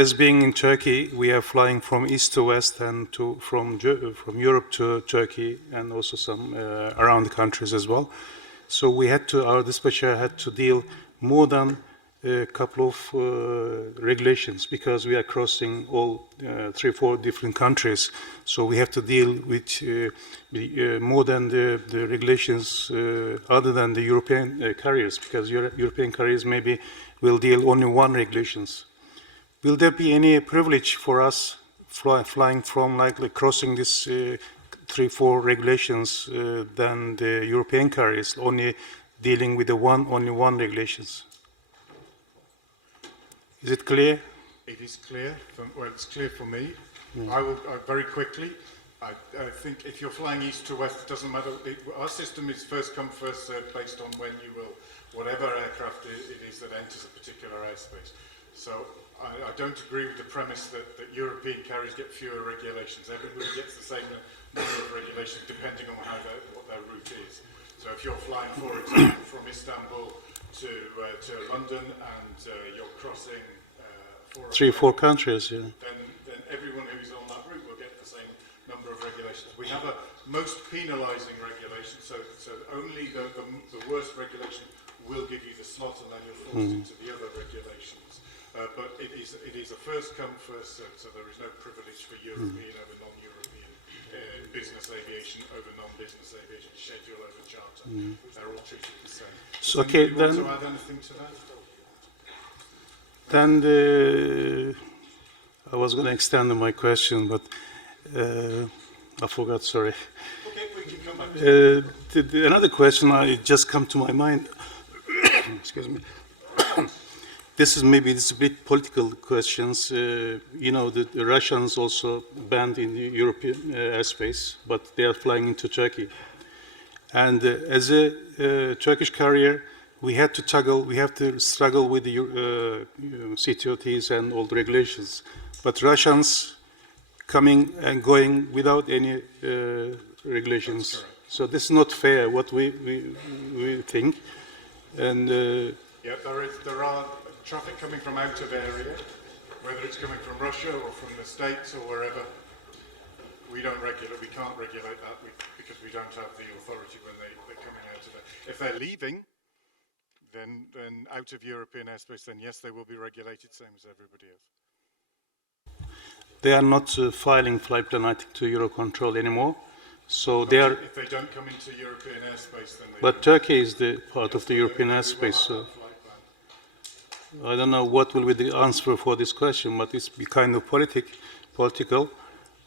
As being in Turkey, we are flying from east to west and from Europe to Turkey, and also some around the countries as well. So our dispatcher had to deal more than a couple of regulations, because we are crossing all 3-4 different countries. So we have to deal with more than the regulations other than the European carriers, because European carriers maybe will deal only one regulations. Will there be any privilege for us flying from crossing this 3-4 regulations than the European carriers, only dealing with only one regulations? Is it clear? It is clear. It's clear for me. I will very quickly. I think if you're flying east to west, it doesn't matter. Our system is first come, first served, based on when you will, whatever aircraft it is that enters a particular airspace. So I don't agree with the premise that European carriers get fewer regulations. Everybody gets the same number of regulations depending on what their route is. So if you're flying, for example, from Istanbul to London and you're crossing 3-4 countries, yeah. then everyone who's on that route will get the same number of regulations. We have a most penalising regulation, so only the worst regulation will give you the slot, and then you're forced into the other regulations. But it is a first come, first served, so there is no privilege for European over non-European, business aviation over non-business aviation, schedule over charter. They're all treated the same. So, okay, do you want then, to add anything to that? then I was going to extend my question, but I forgot, sorry. Okay, we can come back to Another question just come to my mind. Excuse me. This is a bit political questions. You know, the Russians also banned in the European airspace, but they are flying into Turkey. And as a Turkish carrier, we have to struggle with the CTOTs and all the regulations. But Russians coming and going without any regulations. So this is not fair, what we think. And yeah, there are traffic coming from out of area, whether it's coming from Russia or from the States or wherever. We can't regulate that because we don't have the authority when they're coming out of it. If they're leaving, then out of European airspace, then yes, they will be regulated, same as everybody else. they are not filing flight plan, I think, to EUROCONTROL anymore. So they are. If they don't come into European airspace, then they. But Turkey is the part of the European airspace, so I don't know what will be the answer for this question, but it's kind of political.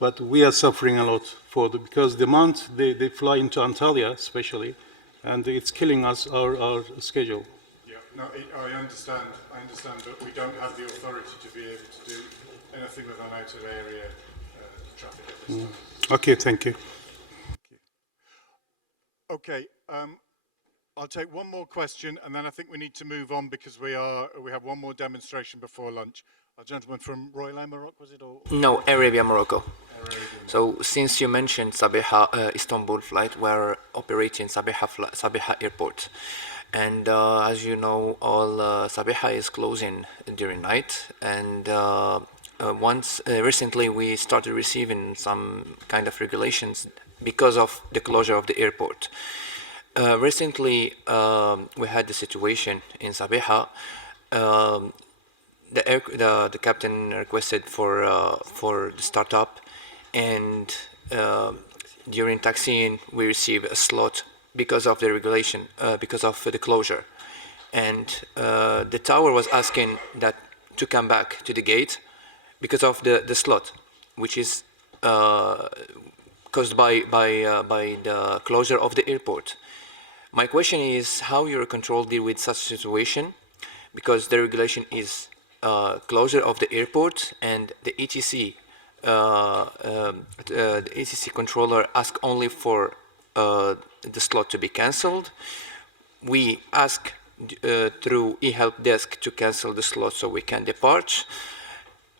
But we are suffering a lot because the month they fly into Antalya, especially, and it's killing us our schedule. Yeah, no, I understand, but we don't have the authority to be able to do anything with an out of area traffic at this time. Okay, thank you. Okay, I'll take one more question, and then I think we need to move on because we have one more demonstration before lunch. A gentleman from Royal Air Morocco, was it? Or? No, Arabia, Morocco. So since you mentioned Sabiha Istanbul flight, we're operating Sabiha airport. And as you know, all Sabiha is closing during night. And recently we started receiving some kind of regulations because of the closure of the airport. Recently, we had the situation in Sabiha. The captain requested for the startup, and during taxiing we received a slot because of the regulation, because of the closure, and the tower was asking that to come back to the gate because of the slot, which is caused by the closure of the airport. My question is how EUROCONTROL deal with such a situation, because the regulation is closure of the airport, and the ATC controller asks only for the slot to be cancelled. We ask through eHelp desk to cancel the slot so we can depart.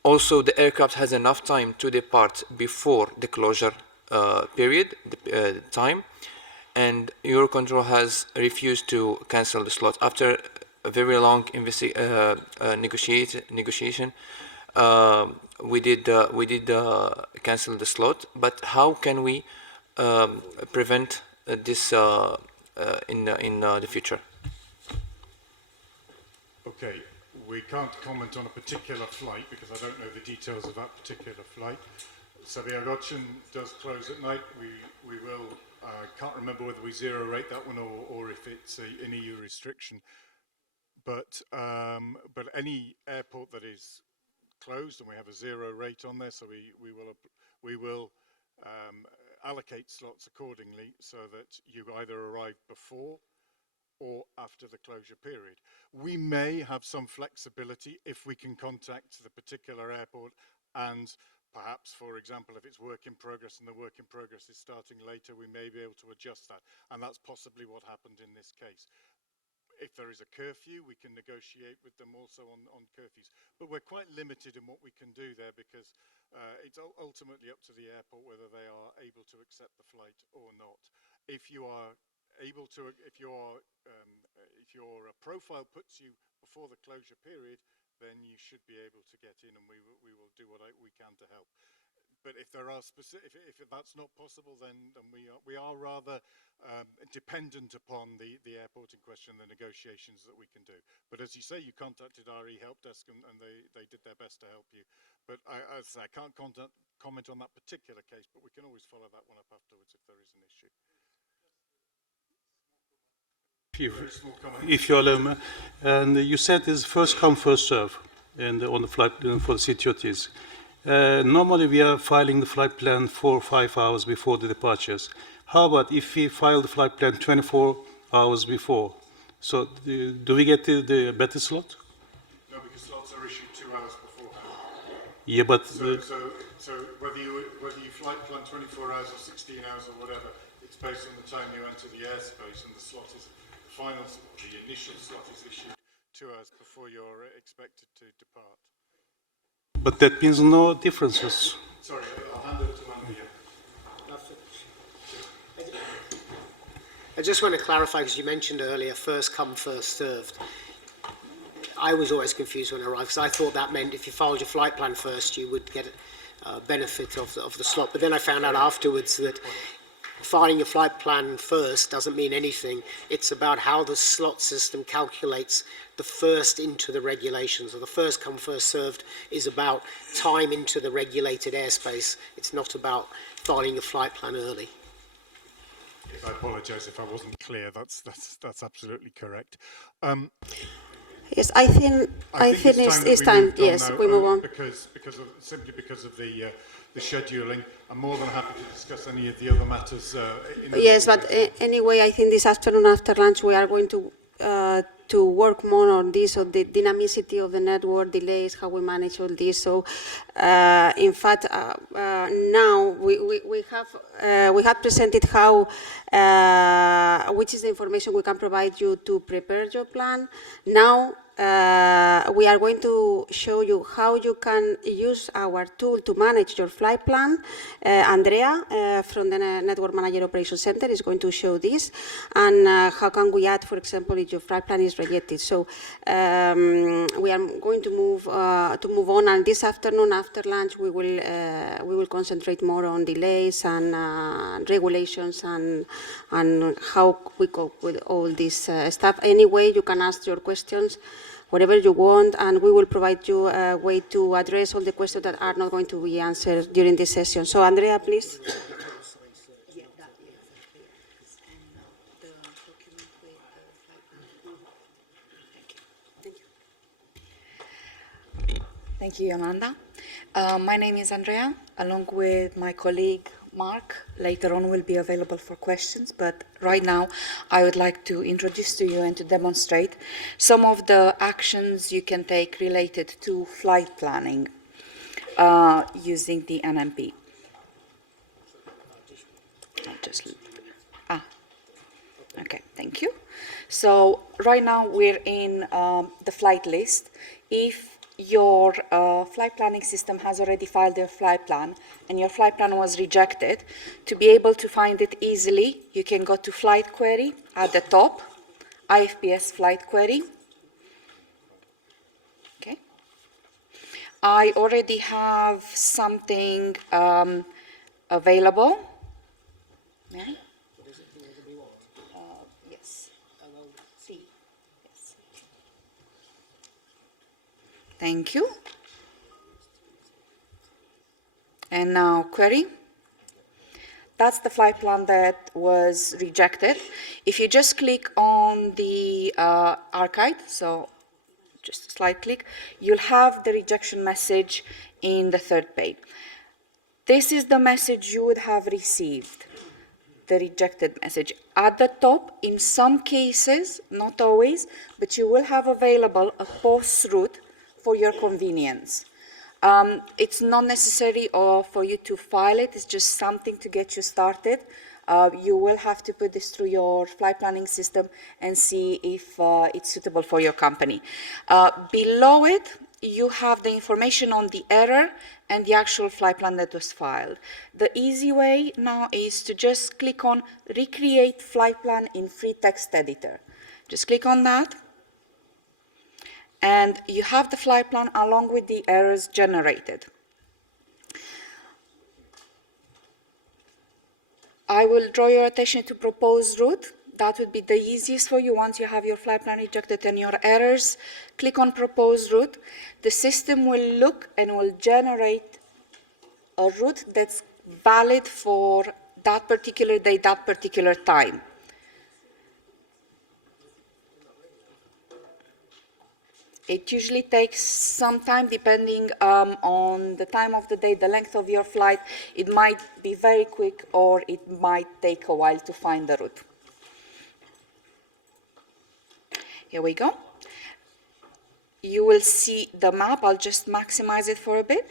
Also, the aircraft has enough time to depart before the closure period, the time, and EUROCONTROL has refused to cancel the slot after a very long negotiation. We did cancel the slot, but how can we prevent this in the future? Okay, we can't comment on a particular flight because I don't know the details of that particular flight. Sabiha Gökçen does close at night. We will. I can't remember whether we zero rate that one or if it's an EU restriction. But any airport that is closed, and we have a zero rate on there, so we will allocate slots accordingly so that you either arrive before or after the closure period. We may have some flexibility if we can contact the particular airport, and perhaps, for example, if it's work in progress and the work in progress is starting later, we may be able to adjust that, and that's possibly what happened in this case. If there is a curfew, we can negotiate with them also on curfews. But we're quite limited in what we can do there because It's ultimately up to the airport whether they are able to accept the flight or not. If you are able to, if your profile puts you before the closure period, then you should be able to get in, and we will do what we can to help. But if there are if that's not possible, then we are rather dependent upon the airport in question, the negotiations that we can do. But as you say, you contacted our help desk, and they did their best to help you. But as I say, I can't comment on that particular case, but we can always follow that one up afterwards if there is an issue. If you allow me, and you said it's first come, first serve, and on the flight for the CTOTs. Normally we are filing the flight plan 4 or 5 hours before the departures. How about if we file the flight plan 24 hours before? So do we get the better slot? No, because slots are issued 2 hours beforehand. Yeah, but so whether you flight plan 24 hours or 16 hours or whatever, it's based on the time you enter the airspace, and the slot is the initial slot is issued 2 hours before you're expected to depart. But that means no differences. Sorry, I'll hand over to Andrea. I just want to clarify, because you mentioned earlier, first come, first served. I was always confused when I arrived, because I thought that meant if you filed your flight plan first, you would get benefit of the slot. But then I found out afterwards that filing your flight plan first doesn't mean anything. It's about how the slot system calculates the first into the regulations. So the first come, first served is about time into the regulated airspace. It's not about filing your flight plan early. I apologise if I wasn't clear. That's absolutely correct. Yes, I think it's time. Yes, we move on. Simply because of the scheduling. I'm more than happy to discuss any of the other matters. Yes, but anyway, I think this afternoon after lunch we are going to work more on this, on the dynamicity of the network, delays, how we manage all this. So, in fact, now we have presented how, which is the information we can provide you to prepare your plan. Now, we are going to show you how you can use our tool to manage your flight plan. Andrea from the Network Manager Operations Center is going to show this, and how can we add, for example, if your flight plan is rejected. So we are going to move on, and this afternoon after lunch we will concentrate more on delays and regulations and how we cope with all this stuff. Anyway, you can ask your questions whatever you want, and we will provide you a way to address all the questions that are not going to be answered during this session. So, Andrea, please. Thank you, Yolanda. My name is Andrea, along with my colleague Mark. Later on will be available for questions, but right now I would like to introduce to you and to demonstrate some of the actions you can take related to flight planning using the NMP. Okay, thank you. So right now we're in the flight list. If your flight planning system has already filed their flight plan and your flight plan was rejected, to be able to find it easily, you can go to Flight Query at the top, IFPS Flight Query. Okay. I already have something available. Yeah. Yes. C. Yes. Thank you. And now query. That's the flight plan that was rejected. If you just click on the archive, so just a slight click, you'll have the rejection message in the third page. This is the message you would have received, the rejected message. At the top, in some cases, not always, but you will have available a post route for your convenience. It's not necessary for you to file it, it's just something to get you started. You will have to put this through your flight planning system and see if it's suitable for your company. Below it, you have the information on the error and the actual flight plan that was filed. The easy way now is to just click on Recreate Flight Plan in Free Text Editor. Just click on that, and you have the flight plan along with the errors generated. I will draw your attention to proposed route. That would be the easiest for you once you have your flight plan rejected and your errors. Click on proposed route. The system will look and will generate a route that's valid for that particular day, that particular time. It usually takes some time depending on the time of the day, the length of your flight. It might be very quick or it might take a while to find the route. Here we go. You will see the map. I'll just maximize it for a bit.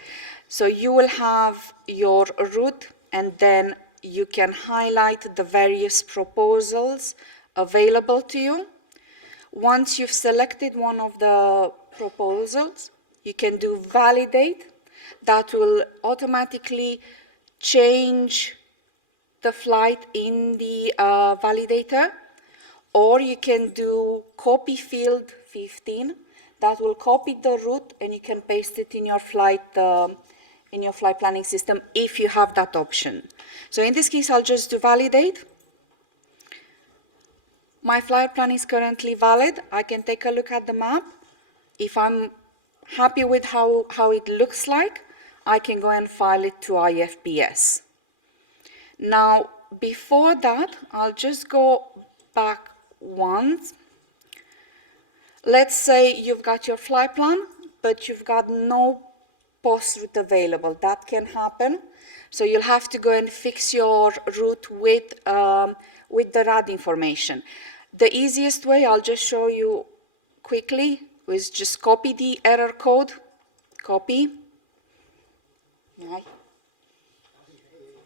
So you will have your route, and then you can highlight the various proposals available to you. Once you've selected one of the proposals, you can do validate. That will automatically change the flight in the validator. Or you can do copy field 15. That will copy the route and you can paste it in your flight planning system if you have that option. So in this case, I'll just do validate. My flight plan is currently valid. I can take a look at the map. If I'm happy with how it looks like, I can go and file it to IFPS. Now, before that, I'll just go back once. Let's say you've got your flight plan, but you've got no post route available. That can happen. So you'll have to go and fix your route with the RAD information. The easiest way, I'll just show you quickly, is just copy the error code. Copy. Right.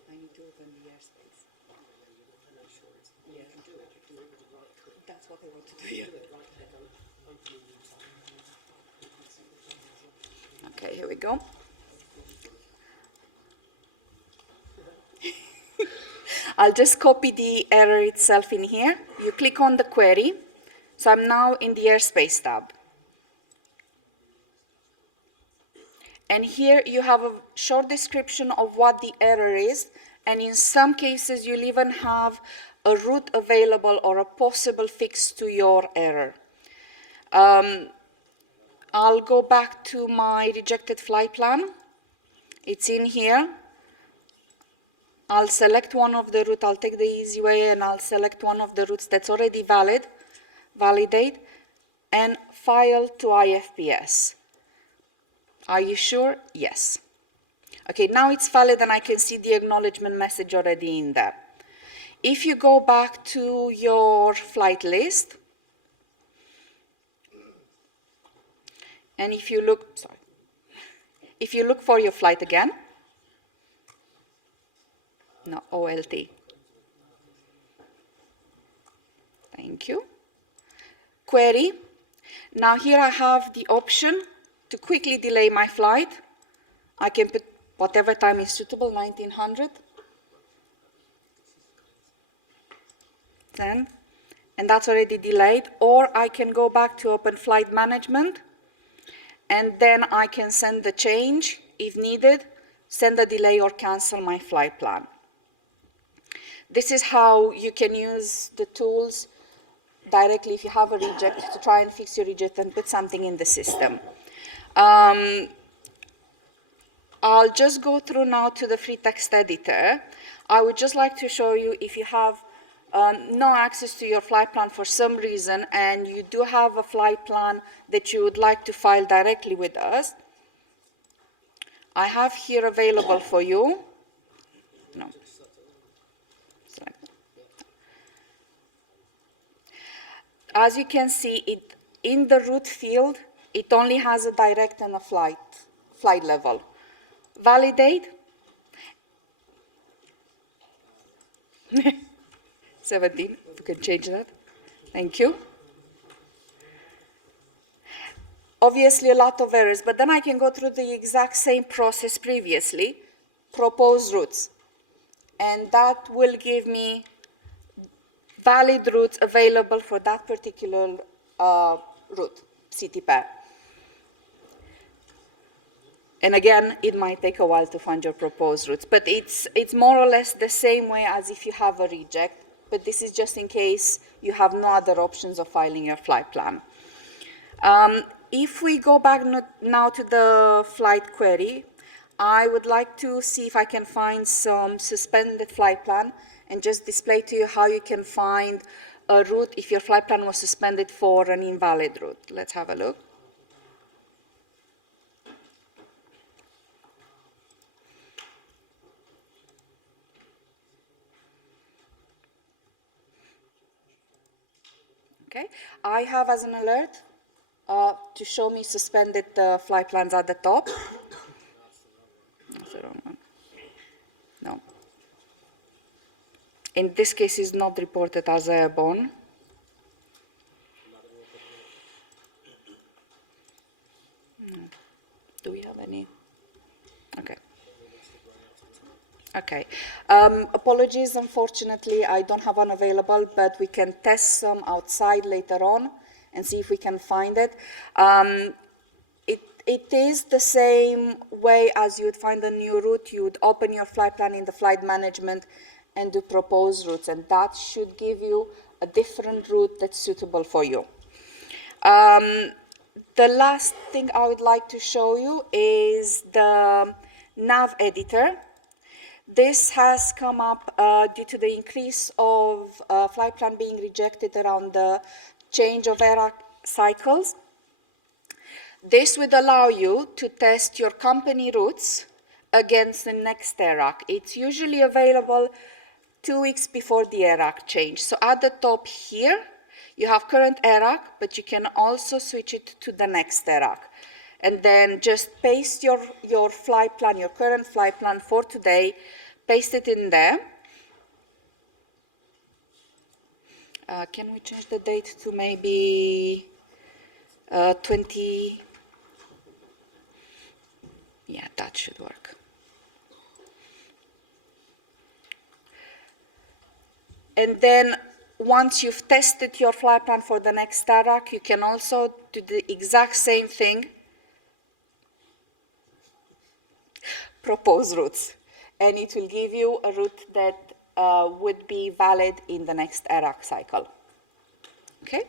I need to open the airspace. Yeah, that's what I want to do. Yeah. Okay, here we go. I'll just copy the error itself in here. You click on the query. So I'm now in the airspace tab. And here you have a short description of what the error is. And in some cases, you'll even have a route available or a possible fix to your error. I'll go back to my rejected flight plan. It's in here. I'll select one of the routes. I'll take the easy way and I'll select one of the routes that's already valid, validate, and file to IFPS. Are you sure? Yes. Okay, now it's valid and I can see the acknowledgement message already in there. If you go back to your flight list, and if you look, if you look for your flight again, no, OLT. Thank you. Query. Now here I have the option to quickly delay my flight. I can put whatever time is suitable, 1900. 10. And that's already delayed. Or I can go back to Open Flight Management, and then I can send the change if needed, send a delay or cancel my flight plan. This is how you can use the tools directly if you have a reject to try and fix your reject and put something in the system. I'll just go through now to the free text editor. I would just like to show you if you have no access to your flight plan for some reason and you do have a flight plan that you would like to file directly with us. I have here available for you. No. As you can see, in the route field, it only has a direct and a flight level. Validate. 17, if we can change that. Thank you. obviously a lot of errors, but then I can go through the exact same process previously, propose routes. And that will give me valid routes available for that particular route, city pair. And again, it might take a while to find your proposed routes, but it's more or less the same way as if you have a reject, but this is just in case you have no other options of filing your flight plan. If we go back now to the flight query, I would like to see if I can find some suspended flight plan and just display to you how you can find a route if your flight plan was suspended for an invalid route. Let's have a look. Okay, I have as an alert to show me suspended flight plans at the top. That's the wrong one. No. In this case, it's not reported as airborne. No. Do we have any? Okay. Okay. Apologies, unfortunately, I don't have one available, but we can test some outside later on and see if we can find it. It is the same way as you would find a new route. You would open your flight plan in the flight management and do proposed routes, and that should give you a different route that's suitable for you. The last thing I would like to show you is the nav editor. This has come up due to the increase of flight plan being rejected around the change of ERA cycles. This would allow you to test your company routes against the next ERAC. It's usually available 2 weeks before the ERAC change. So at the top here, you have current ERAC, but you can also switch it to the next ERAC. And then just paste your flight plan, your current flight plan for today, paste it in there. Can we change the date to maybe 20? Yeah, that should work. And then once you've tested your flight plan for the next ERAC, you can also do the exact same thing, propose routes, and it will give you a route that would be valid in the next ERAC cycle. Okay,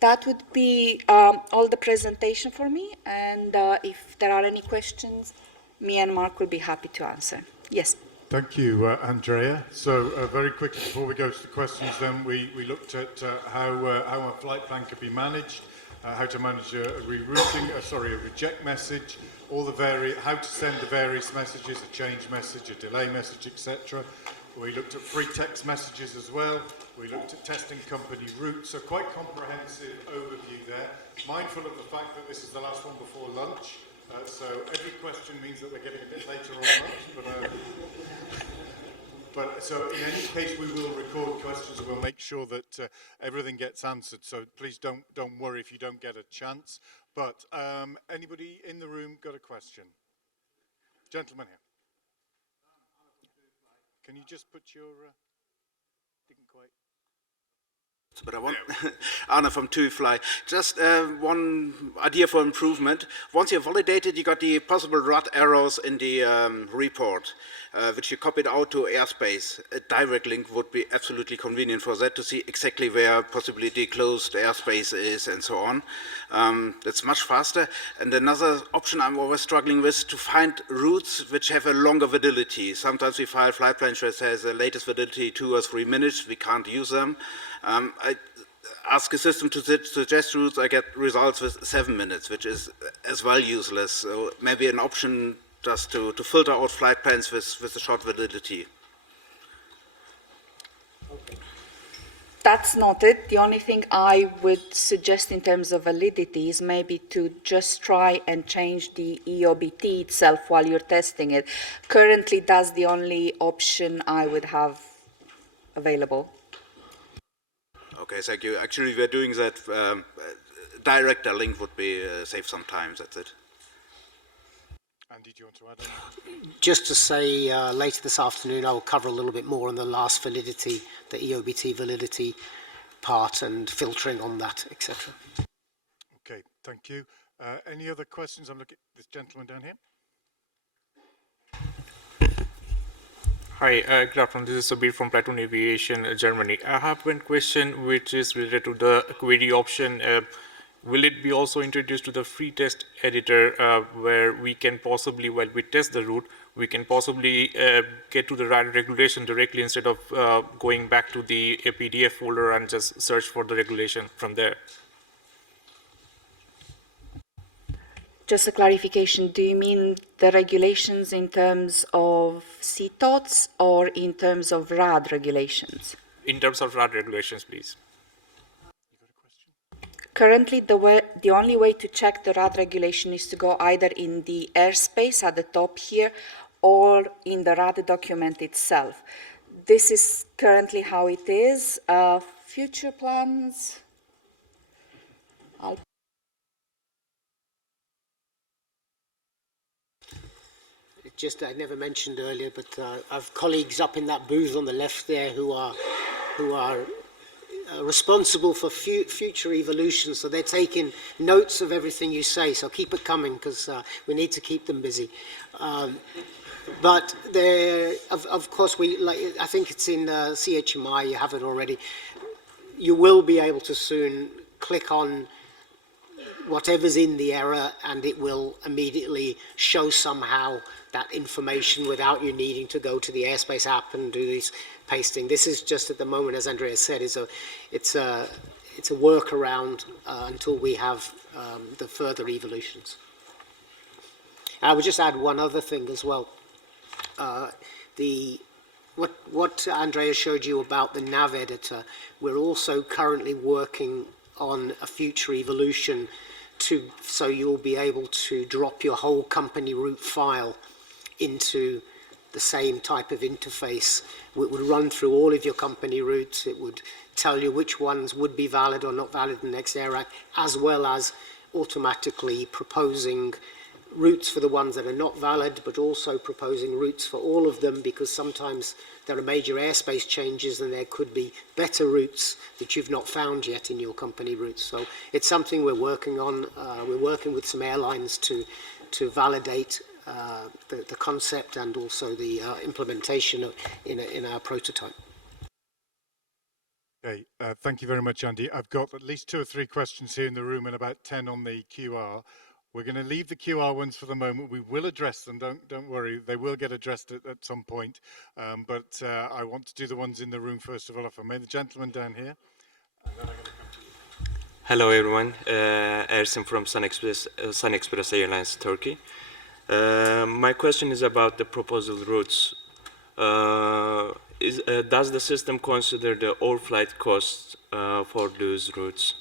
that would be all the presentation for me, and if there are any questions, me and Mark will be happy to answer. Yes. Thank you, Andrea. So very quickly before we go to the questions, then we looked at how a flight plan could be managed, how to manage a rerouting, a reject message, how to send the various messages, a change message, a delay message, etc. We looked at free text messages as well. We looked at testing company routes, so quite comprehensive overview there. Mindful of the fact that this is the last one before lunch. So every question means that we're getting a bit later on lunch, but so in any case we will record questions and we'll make sure that everything gets answered. So please don't worry if you don't get a chance. But anybody in the room got a question? Gentleman here. Can you just put your? Didn't quite. But I want Anna from TUFly. Just one idea for improvement. Once you've validated, you got the possible RUT errors in the report, which you copied out to airspace. A direct link would be absolutely convenient for that to see exactly where possibly the closed airspace is and so on. That's much faster. And another option I'm always struggling with to find routes which have a longer validity. Sometimes we file flight plan which has a latest validity 2 or 3 minutes. We can't use them. I ask a system to suggest routes, I get results with 7 minutes, which is as well useless. So maybe an option just to filter out flight plans with a short validity. That's noted. The only thing I would suggest in terms of validity is maybe to just try and change the EOBT itself while you're testing it. Currently, that's the only option I would have available. Okay, thank you. Actually, we're doing that direct link would be save some time. That's it. Andy, do you want to add anything? Just to say, later this afternoon, I will cover a little bit more on the last validity, the EOBT validity part and filtering on that, etc. Okay, thank you. Any other questions? I'm looking at this gentleman down here. Hi, good afternoon. This is Sabir from Platoon Aviation, Germany. I have one question which is related to the query option. Will it be also introduced to the free test editor where we can possibly, while we test the route, we can possibly get to the regulation directly instead of going back to the PDF folder and just search for the regulation from there? Just a clarification, do you mean the regulations in terms of CTOTs or in terms of RAD regulations? In terms of RAD regulations, please. Currently, the only way to check the RAD regulation is to go either in the airspace at the top here or in the RAD document itself. This is currently how it is. Future plans? Just I never mentioned earlier, but I've colleagues up in that booth on the left there who are responsible for future evolution. So they're taking notes of everything you say. So keep it coming because we need to keep them busy. But there, of course, I think it's in CHMI. You have it already. You will be able to soon click on whatever's in the error, and it will immediately show somehow that information without you needing to go to the airspace app and do this pasting. This is just at the moment, as Andreas said, it's a workaround until we have the further evolutions. I would just add one other thing as well. What Andreas showed you about the nav editor, we're also currently working on a future evolution so you'll be able to drop your whole company route file into the same type of interface. It would run through all of your company routes. It would tell you which ones would be valid or not valid in the next AIRAC, as well as automatically proposing routes for the ones that are not valid, but also proposing routes for all of them, because sometimes there are major airspace changes and there could be better routes that you've not found yet in your company routes. So it's something we're working on. We're working with some airlines to validate the concept and also the implementation in our prototype. Okay, thank you very much, Andy. I've got at least 2 or 3 questions here in the room and about 10 on the QR. We're going to leave the QR ones for the moment. We will address them. Don't worry. They will get addressed at some point. But I want to do the ones in the room first of all. If I may, the gentleman down here. Hello, everyone. Ersin from Sun Express Airlines, Turkey. My question is about the proposal routes. Does the system consider the overflight costs for those routes?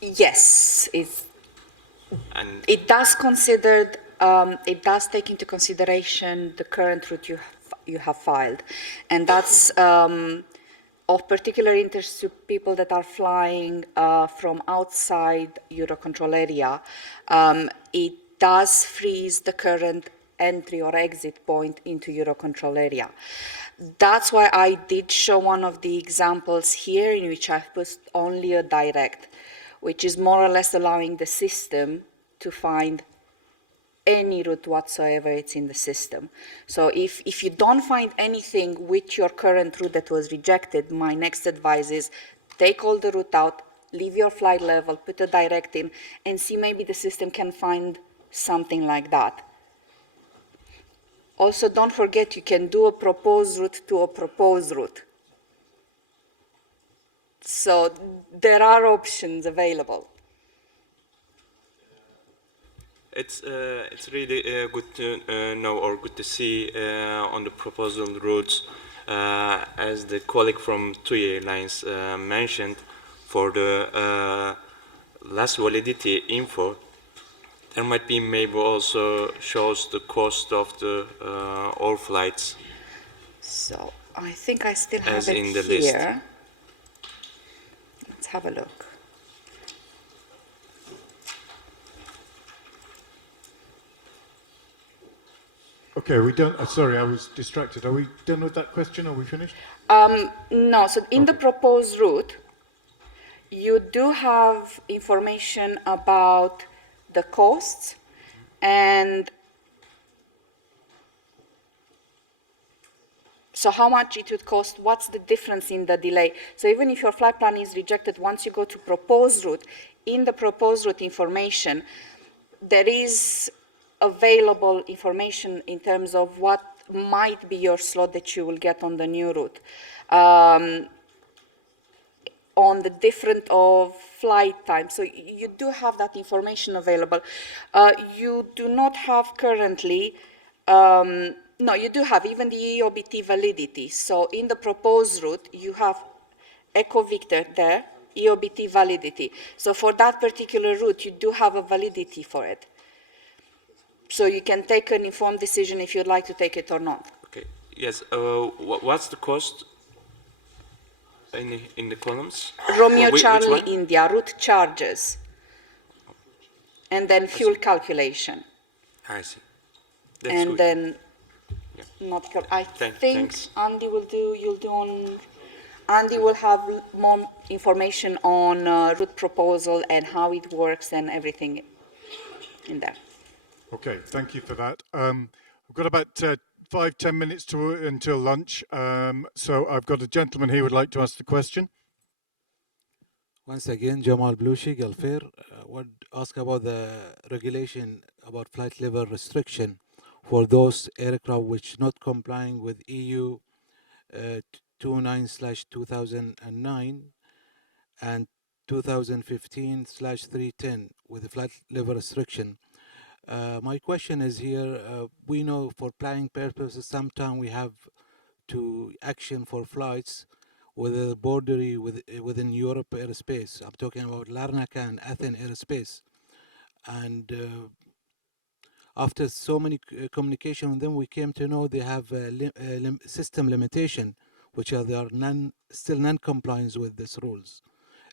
Yes, it does consider. It does take into consideration the current route you have filed, and that's of particular interest to people that are flying from outside Eurocontrol area. It does freeze the current entry or exit point into Eurocontrol area. That's why I did show one of the examples here in which I've put only a direct, which is more or less allowing the system to find any route whatsoever it's in the system. So if you don't find anything with your current route that was rejected, my next advice is take all the route out, leave your flight level, put a direct in, and see maybe the system can find something like that. Also, don't forget you can do a proposed route to a proposed route. So there are options available. It's really good to know or good to see on the proposal routes, as the colleague from TUI Airlines mentioned, for the last validity info, there might be maybe also shows the cost of the all flights. So I think I still have as it in the here. list. Let's have a look. Okay, are we done? Sorry, I was distracted. Are we done with that question? Are we finished? No, so in the proposed route, you do have information about the costs and so how much it would cost, what's the difference in the delay. So even if your flight plan is rejected, once you go to proposed route, in the proposed route information, there is available information in terms of what might be your slot that you will get on the new route. On the different of flight time. So you do have that information available. You do not have currently, no, you do have even the EOBT validity. So in the proposed route, you have Echo Victor there, EOBT validity. So for that particular route, you do have a validity for it. So you can take an informed decision if you'd like to take it or not. Okay, yes, what's the cost in the columns? Romeo Charlie India, route charges, and then fuel calculation. I see. That's and good. Then, yeah. not, I think thanks. Andy will do, Andy will have more information on route proposal and how it works and everything in there. Okay, thank you for that. We've got about 5-10 minutes until lunch. So I've got a gentleman here who would like to ask the question. Once again, Jamal Blushi, Galfair, would ask about the regulation about flight level restriction for those aircraft which not complying with EU 29/2009 and 2015/310 with the flight level restriction. My question is here, we know for planning purposes, sometimes we have to action for flights with a boundary within Europe airspace. I'm talking about Larnaca and Athens airspace. And after so many communication with them, we came to know they have a system limitation, which are they are still non-compliance with these rules.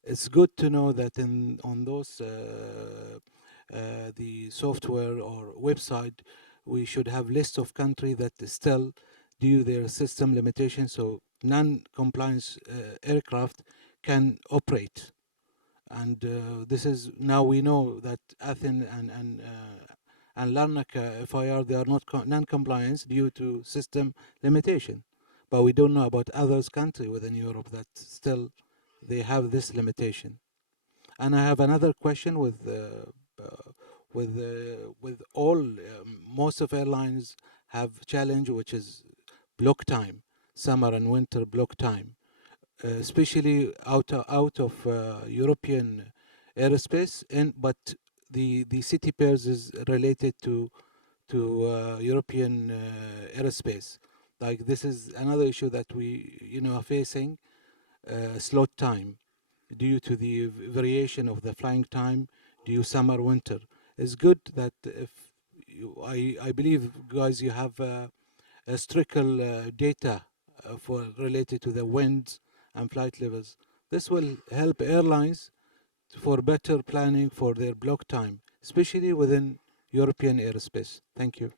It's good to know that on those the software or website, we should have list of countries that still do their system limitations, so non-compliance aircraft can operate. And this is, now we know that Athens and Larnaca FIR, they are not non-compliance due to system limitation. But we don't know about others countries within Europe that still they have this limitation. And I have another question with all, most of airlines have challenge, which is block time, summer and winter block time, especially out of European airspace. But the city pairs is related to European airspace. Like this is another issue that we are facing, slot time due to the variation of the flying time due summer winter. It's good that if I believe, guys, you have historical data for related to the winds and flight levels. This will help airlines for better planning for their block time, especially within European airspace. Thank you.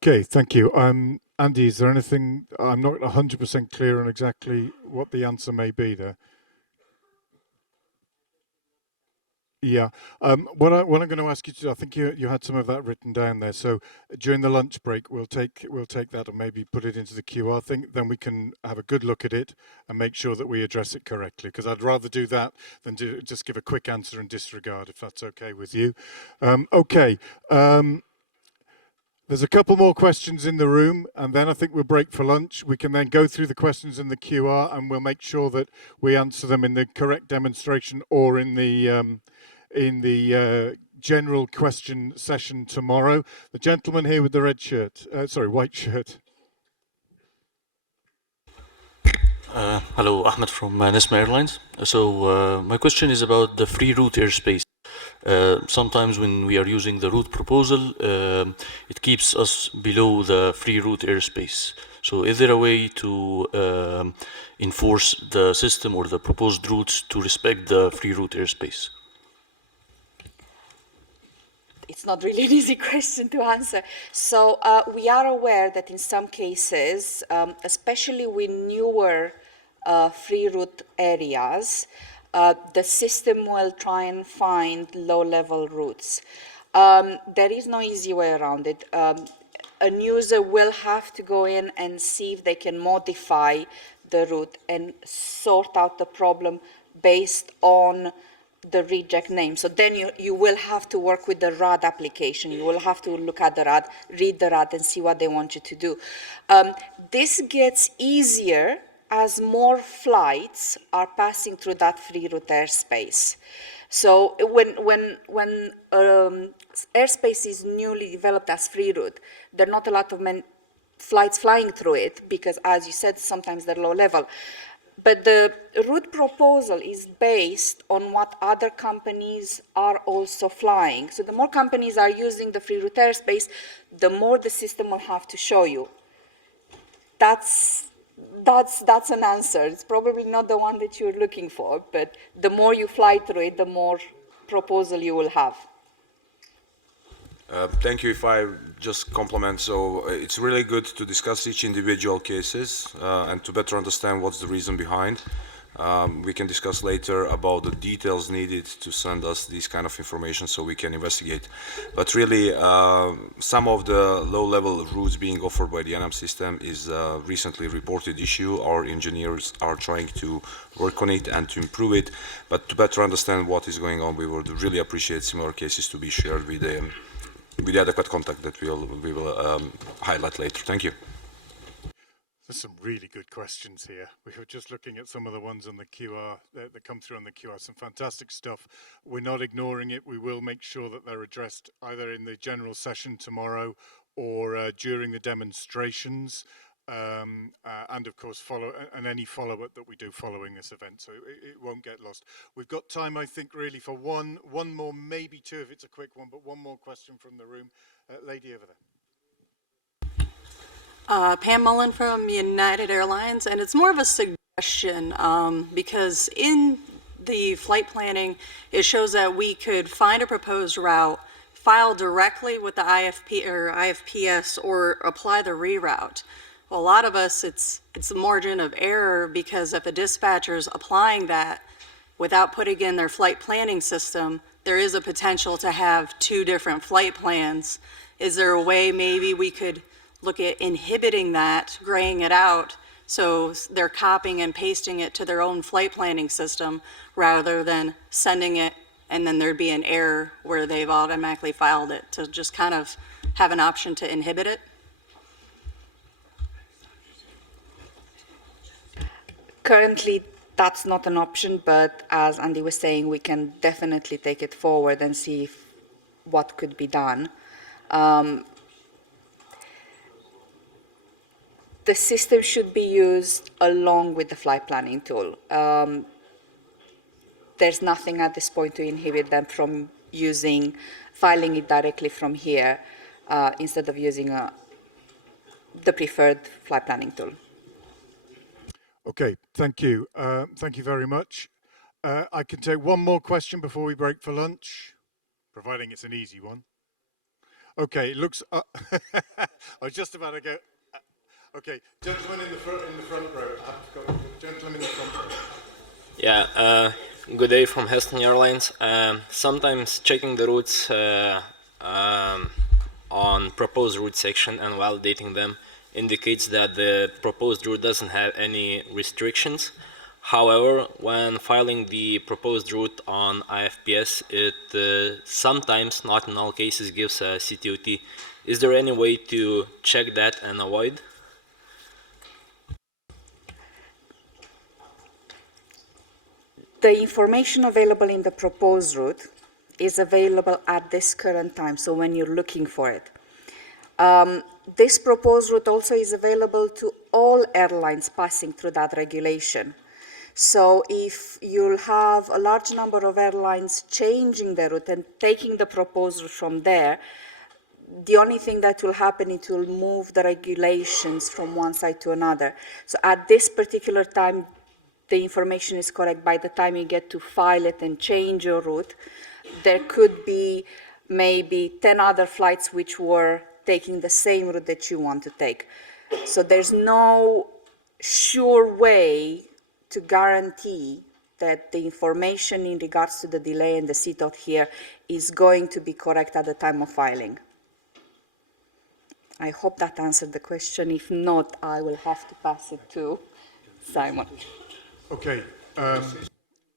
Okay, thank you. Andy, is there anything, I'm not 100% clear on exactly what the answer may be there. Yeah, what I'm going to ask you to, I think you had some of that written down there. So during the lunch break, we'll take that and maybe put it into the QR thing. Then we can have a good look at it and make sure that we address it correctly. Because I'd rather do that than just give a quick answer and disregard, if that's okay with you. Okay. There's a couple more questions in the room, and then I think we'll break for lunch. We can then go through the questions in the QR, and we'll make sure that we answer them in the correct demonstration or in the general question session tomorrow. The gentleman here with the red shirt, white shirt. Hello, Ahmed from Nesma Airlines. So my question is about the free route airspace. Sometimes when we are using the route proposal, it keeps us below the free route airspace. So is there a way to enforce the system or the proposed routes to respect the free route airspace? it's not really an easy question to answer. So we are aware that in some cases, especially with newer free route areas, the system will try and find low-level routes. There is no easy way around it. A user will have to go in and see if they can modify the route and sort out the problem based on the reject name. So then you will have to work with the RAD application. You will have to look at the RAD, read the RAD, and see what they want you to do. This gets easier as more flights are passing through that free route airspace. So when airspace is newly developed as free route, there are not a lot of flights flying through it because, as you said, sometimes they're low level. But the route proposal is based on what other companies are also flying. So the more companies are using the free route airspace, the more the system will have to show you. That's an answer. It's probably not the one that you're looking for, but the more you fly through it, the more proposal you will have. Thank you. If I just compliment, so it's really good to discuss each individual cases and to better understand what's the reason behind. We can discuss later about the details needed to send us this kind of information so we can investigate. But really, some of the low-level routes being offered by the NAM system is a recently reported issue. Our engineers are trying to work on it and to improve it. But to better understand what is going on, we would really appreciate similar cases to be shared with the adequate contact that we will highlight later. Thank you. There's some really good questions here. We were just looking at some of the ones on the QR that come through on the QR. Some fantastic stuff. We're not ignoring it. We will make sure that they're addressed either in the general session tomorrow or during the demonstrations. And of course any follow-up that we do following this event, so it won't get lost. We've got time, I think, really for one more, maybe two if it's a quick one, but one more question from the room. Lady over there. Pam Mullen from United Airlines, and it's more of a suggestion because in the flight planning it shows that we could find a proposed route, file directly with the IFP or IFPS, or apply the reroute. Well, a lot of us, it's a margin of error because if a dispatcher is applying that without putting in their flight planning system, there is a potential to have two different flight plans. Is there a way maybe we could look at inhibiting that, graying it out, so they're copying and pasting it to their own flight planning system rather than sending it and then there'd be an error where they've automatically filed it, to just kind of have an option to inhibit it? Currently, that's not an option, but as Andy was saying, we can definitely take it forward and see what could be done. The system should be used along with the flight planning tool. There's nothing at this point to inhibit them from filing it directly from here instead of using the preferred flight planning tool. Okay, thank you. Thank you very much. I can take one more question before we break for lunch, providing it's an easy one. Okay, it looks. I was just about to go. Okay, gentleman in the front row. I have to go. Gentleman in the front row. Yeah, good day from Heston Airlines. Sometimes checking the routes on proposed route section and validating them indicates that the proposed route doesn't have any restrictions. However, when filing the proposed route on IFPS, it sometimes, not in all cases, gives a CTOT. Is there any way to check that and avoid? The information available in the proposed route is available at this current time, so when you're looking for it. This proposed route also is available to all airlines passing through that regulation. So if you'll have a large number of airlines changing their route and taking the proposed route from there, the only thing that will happen, it will move the regulations from one side to another. So at this particular time, the information is correct. By the time you get to file it and change your route, there could be maybe 10 other flights which were taking the same route that you want to take. So there's no sure way to guarantee that the information in regards to the delay and the seat out here is going to be correct at the time of filing. I hope that answered the question. If not, I will have to pass it to Simon. Okay.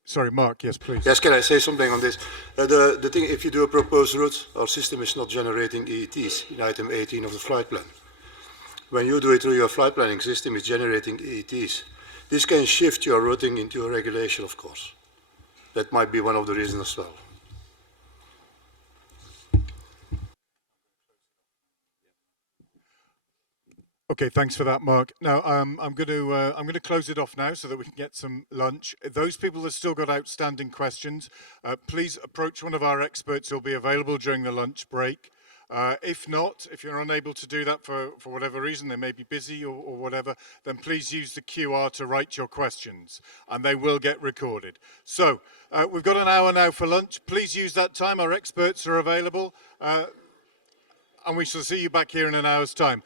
Sorry, Mark, yes, please. Yes, can I say something on this? The thing, if you do a proposed route, our system is not generating EETs in item 18 of the flight plan. When you do it through your flight planning system, it's generating EETs. This can shift your routing into a regulation, of course. That might be one of the reasons as well. Okay, thanks for that, Mark. Now, I'm going to close it off now so that we can get some lunch. Those people that still got outstanding questions, please approach one of our experts who'll be available during the lunch break. If not, if you're unable to do that for whatever reason, they may be busy or whatever, then please use the QR to write your questions, and they will get recorded. So, we've got an hour now for lunch. Please use that time. Our experts are available. And we shall see you back here in an hour's time.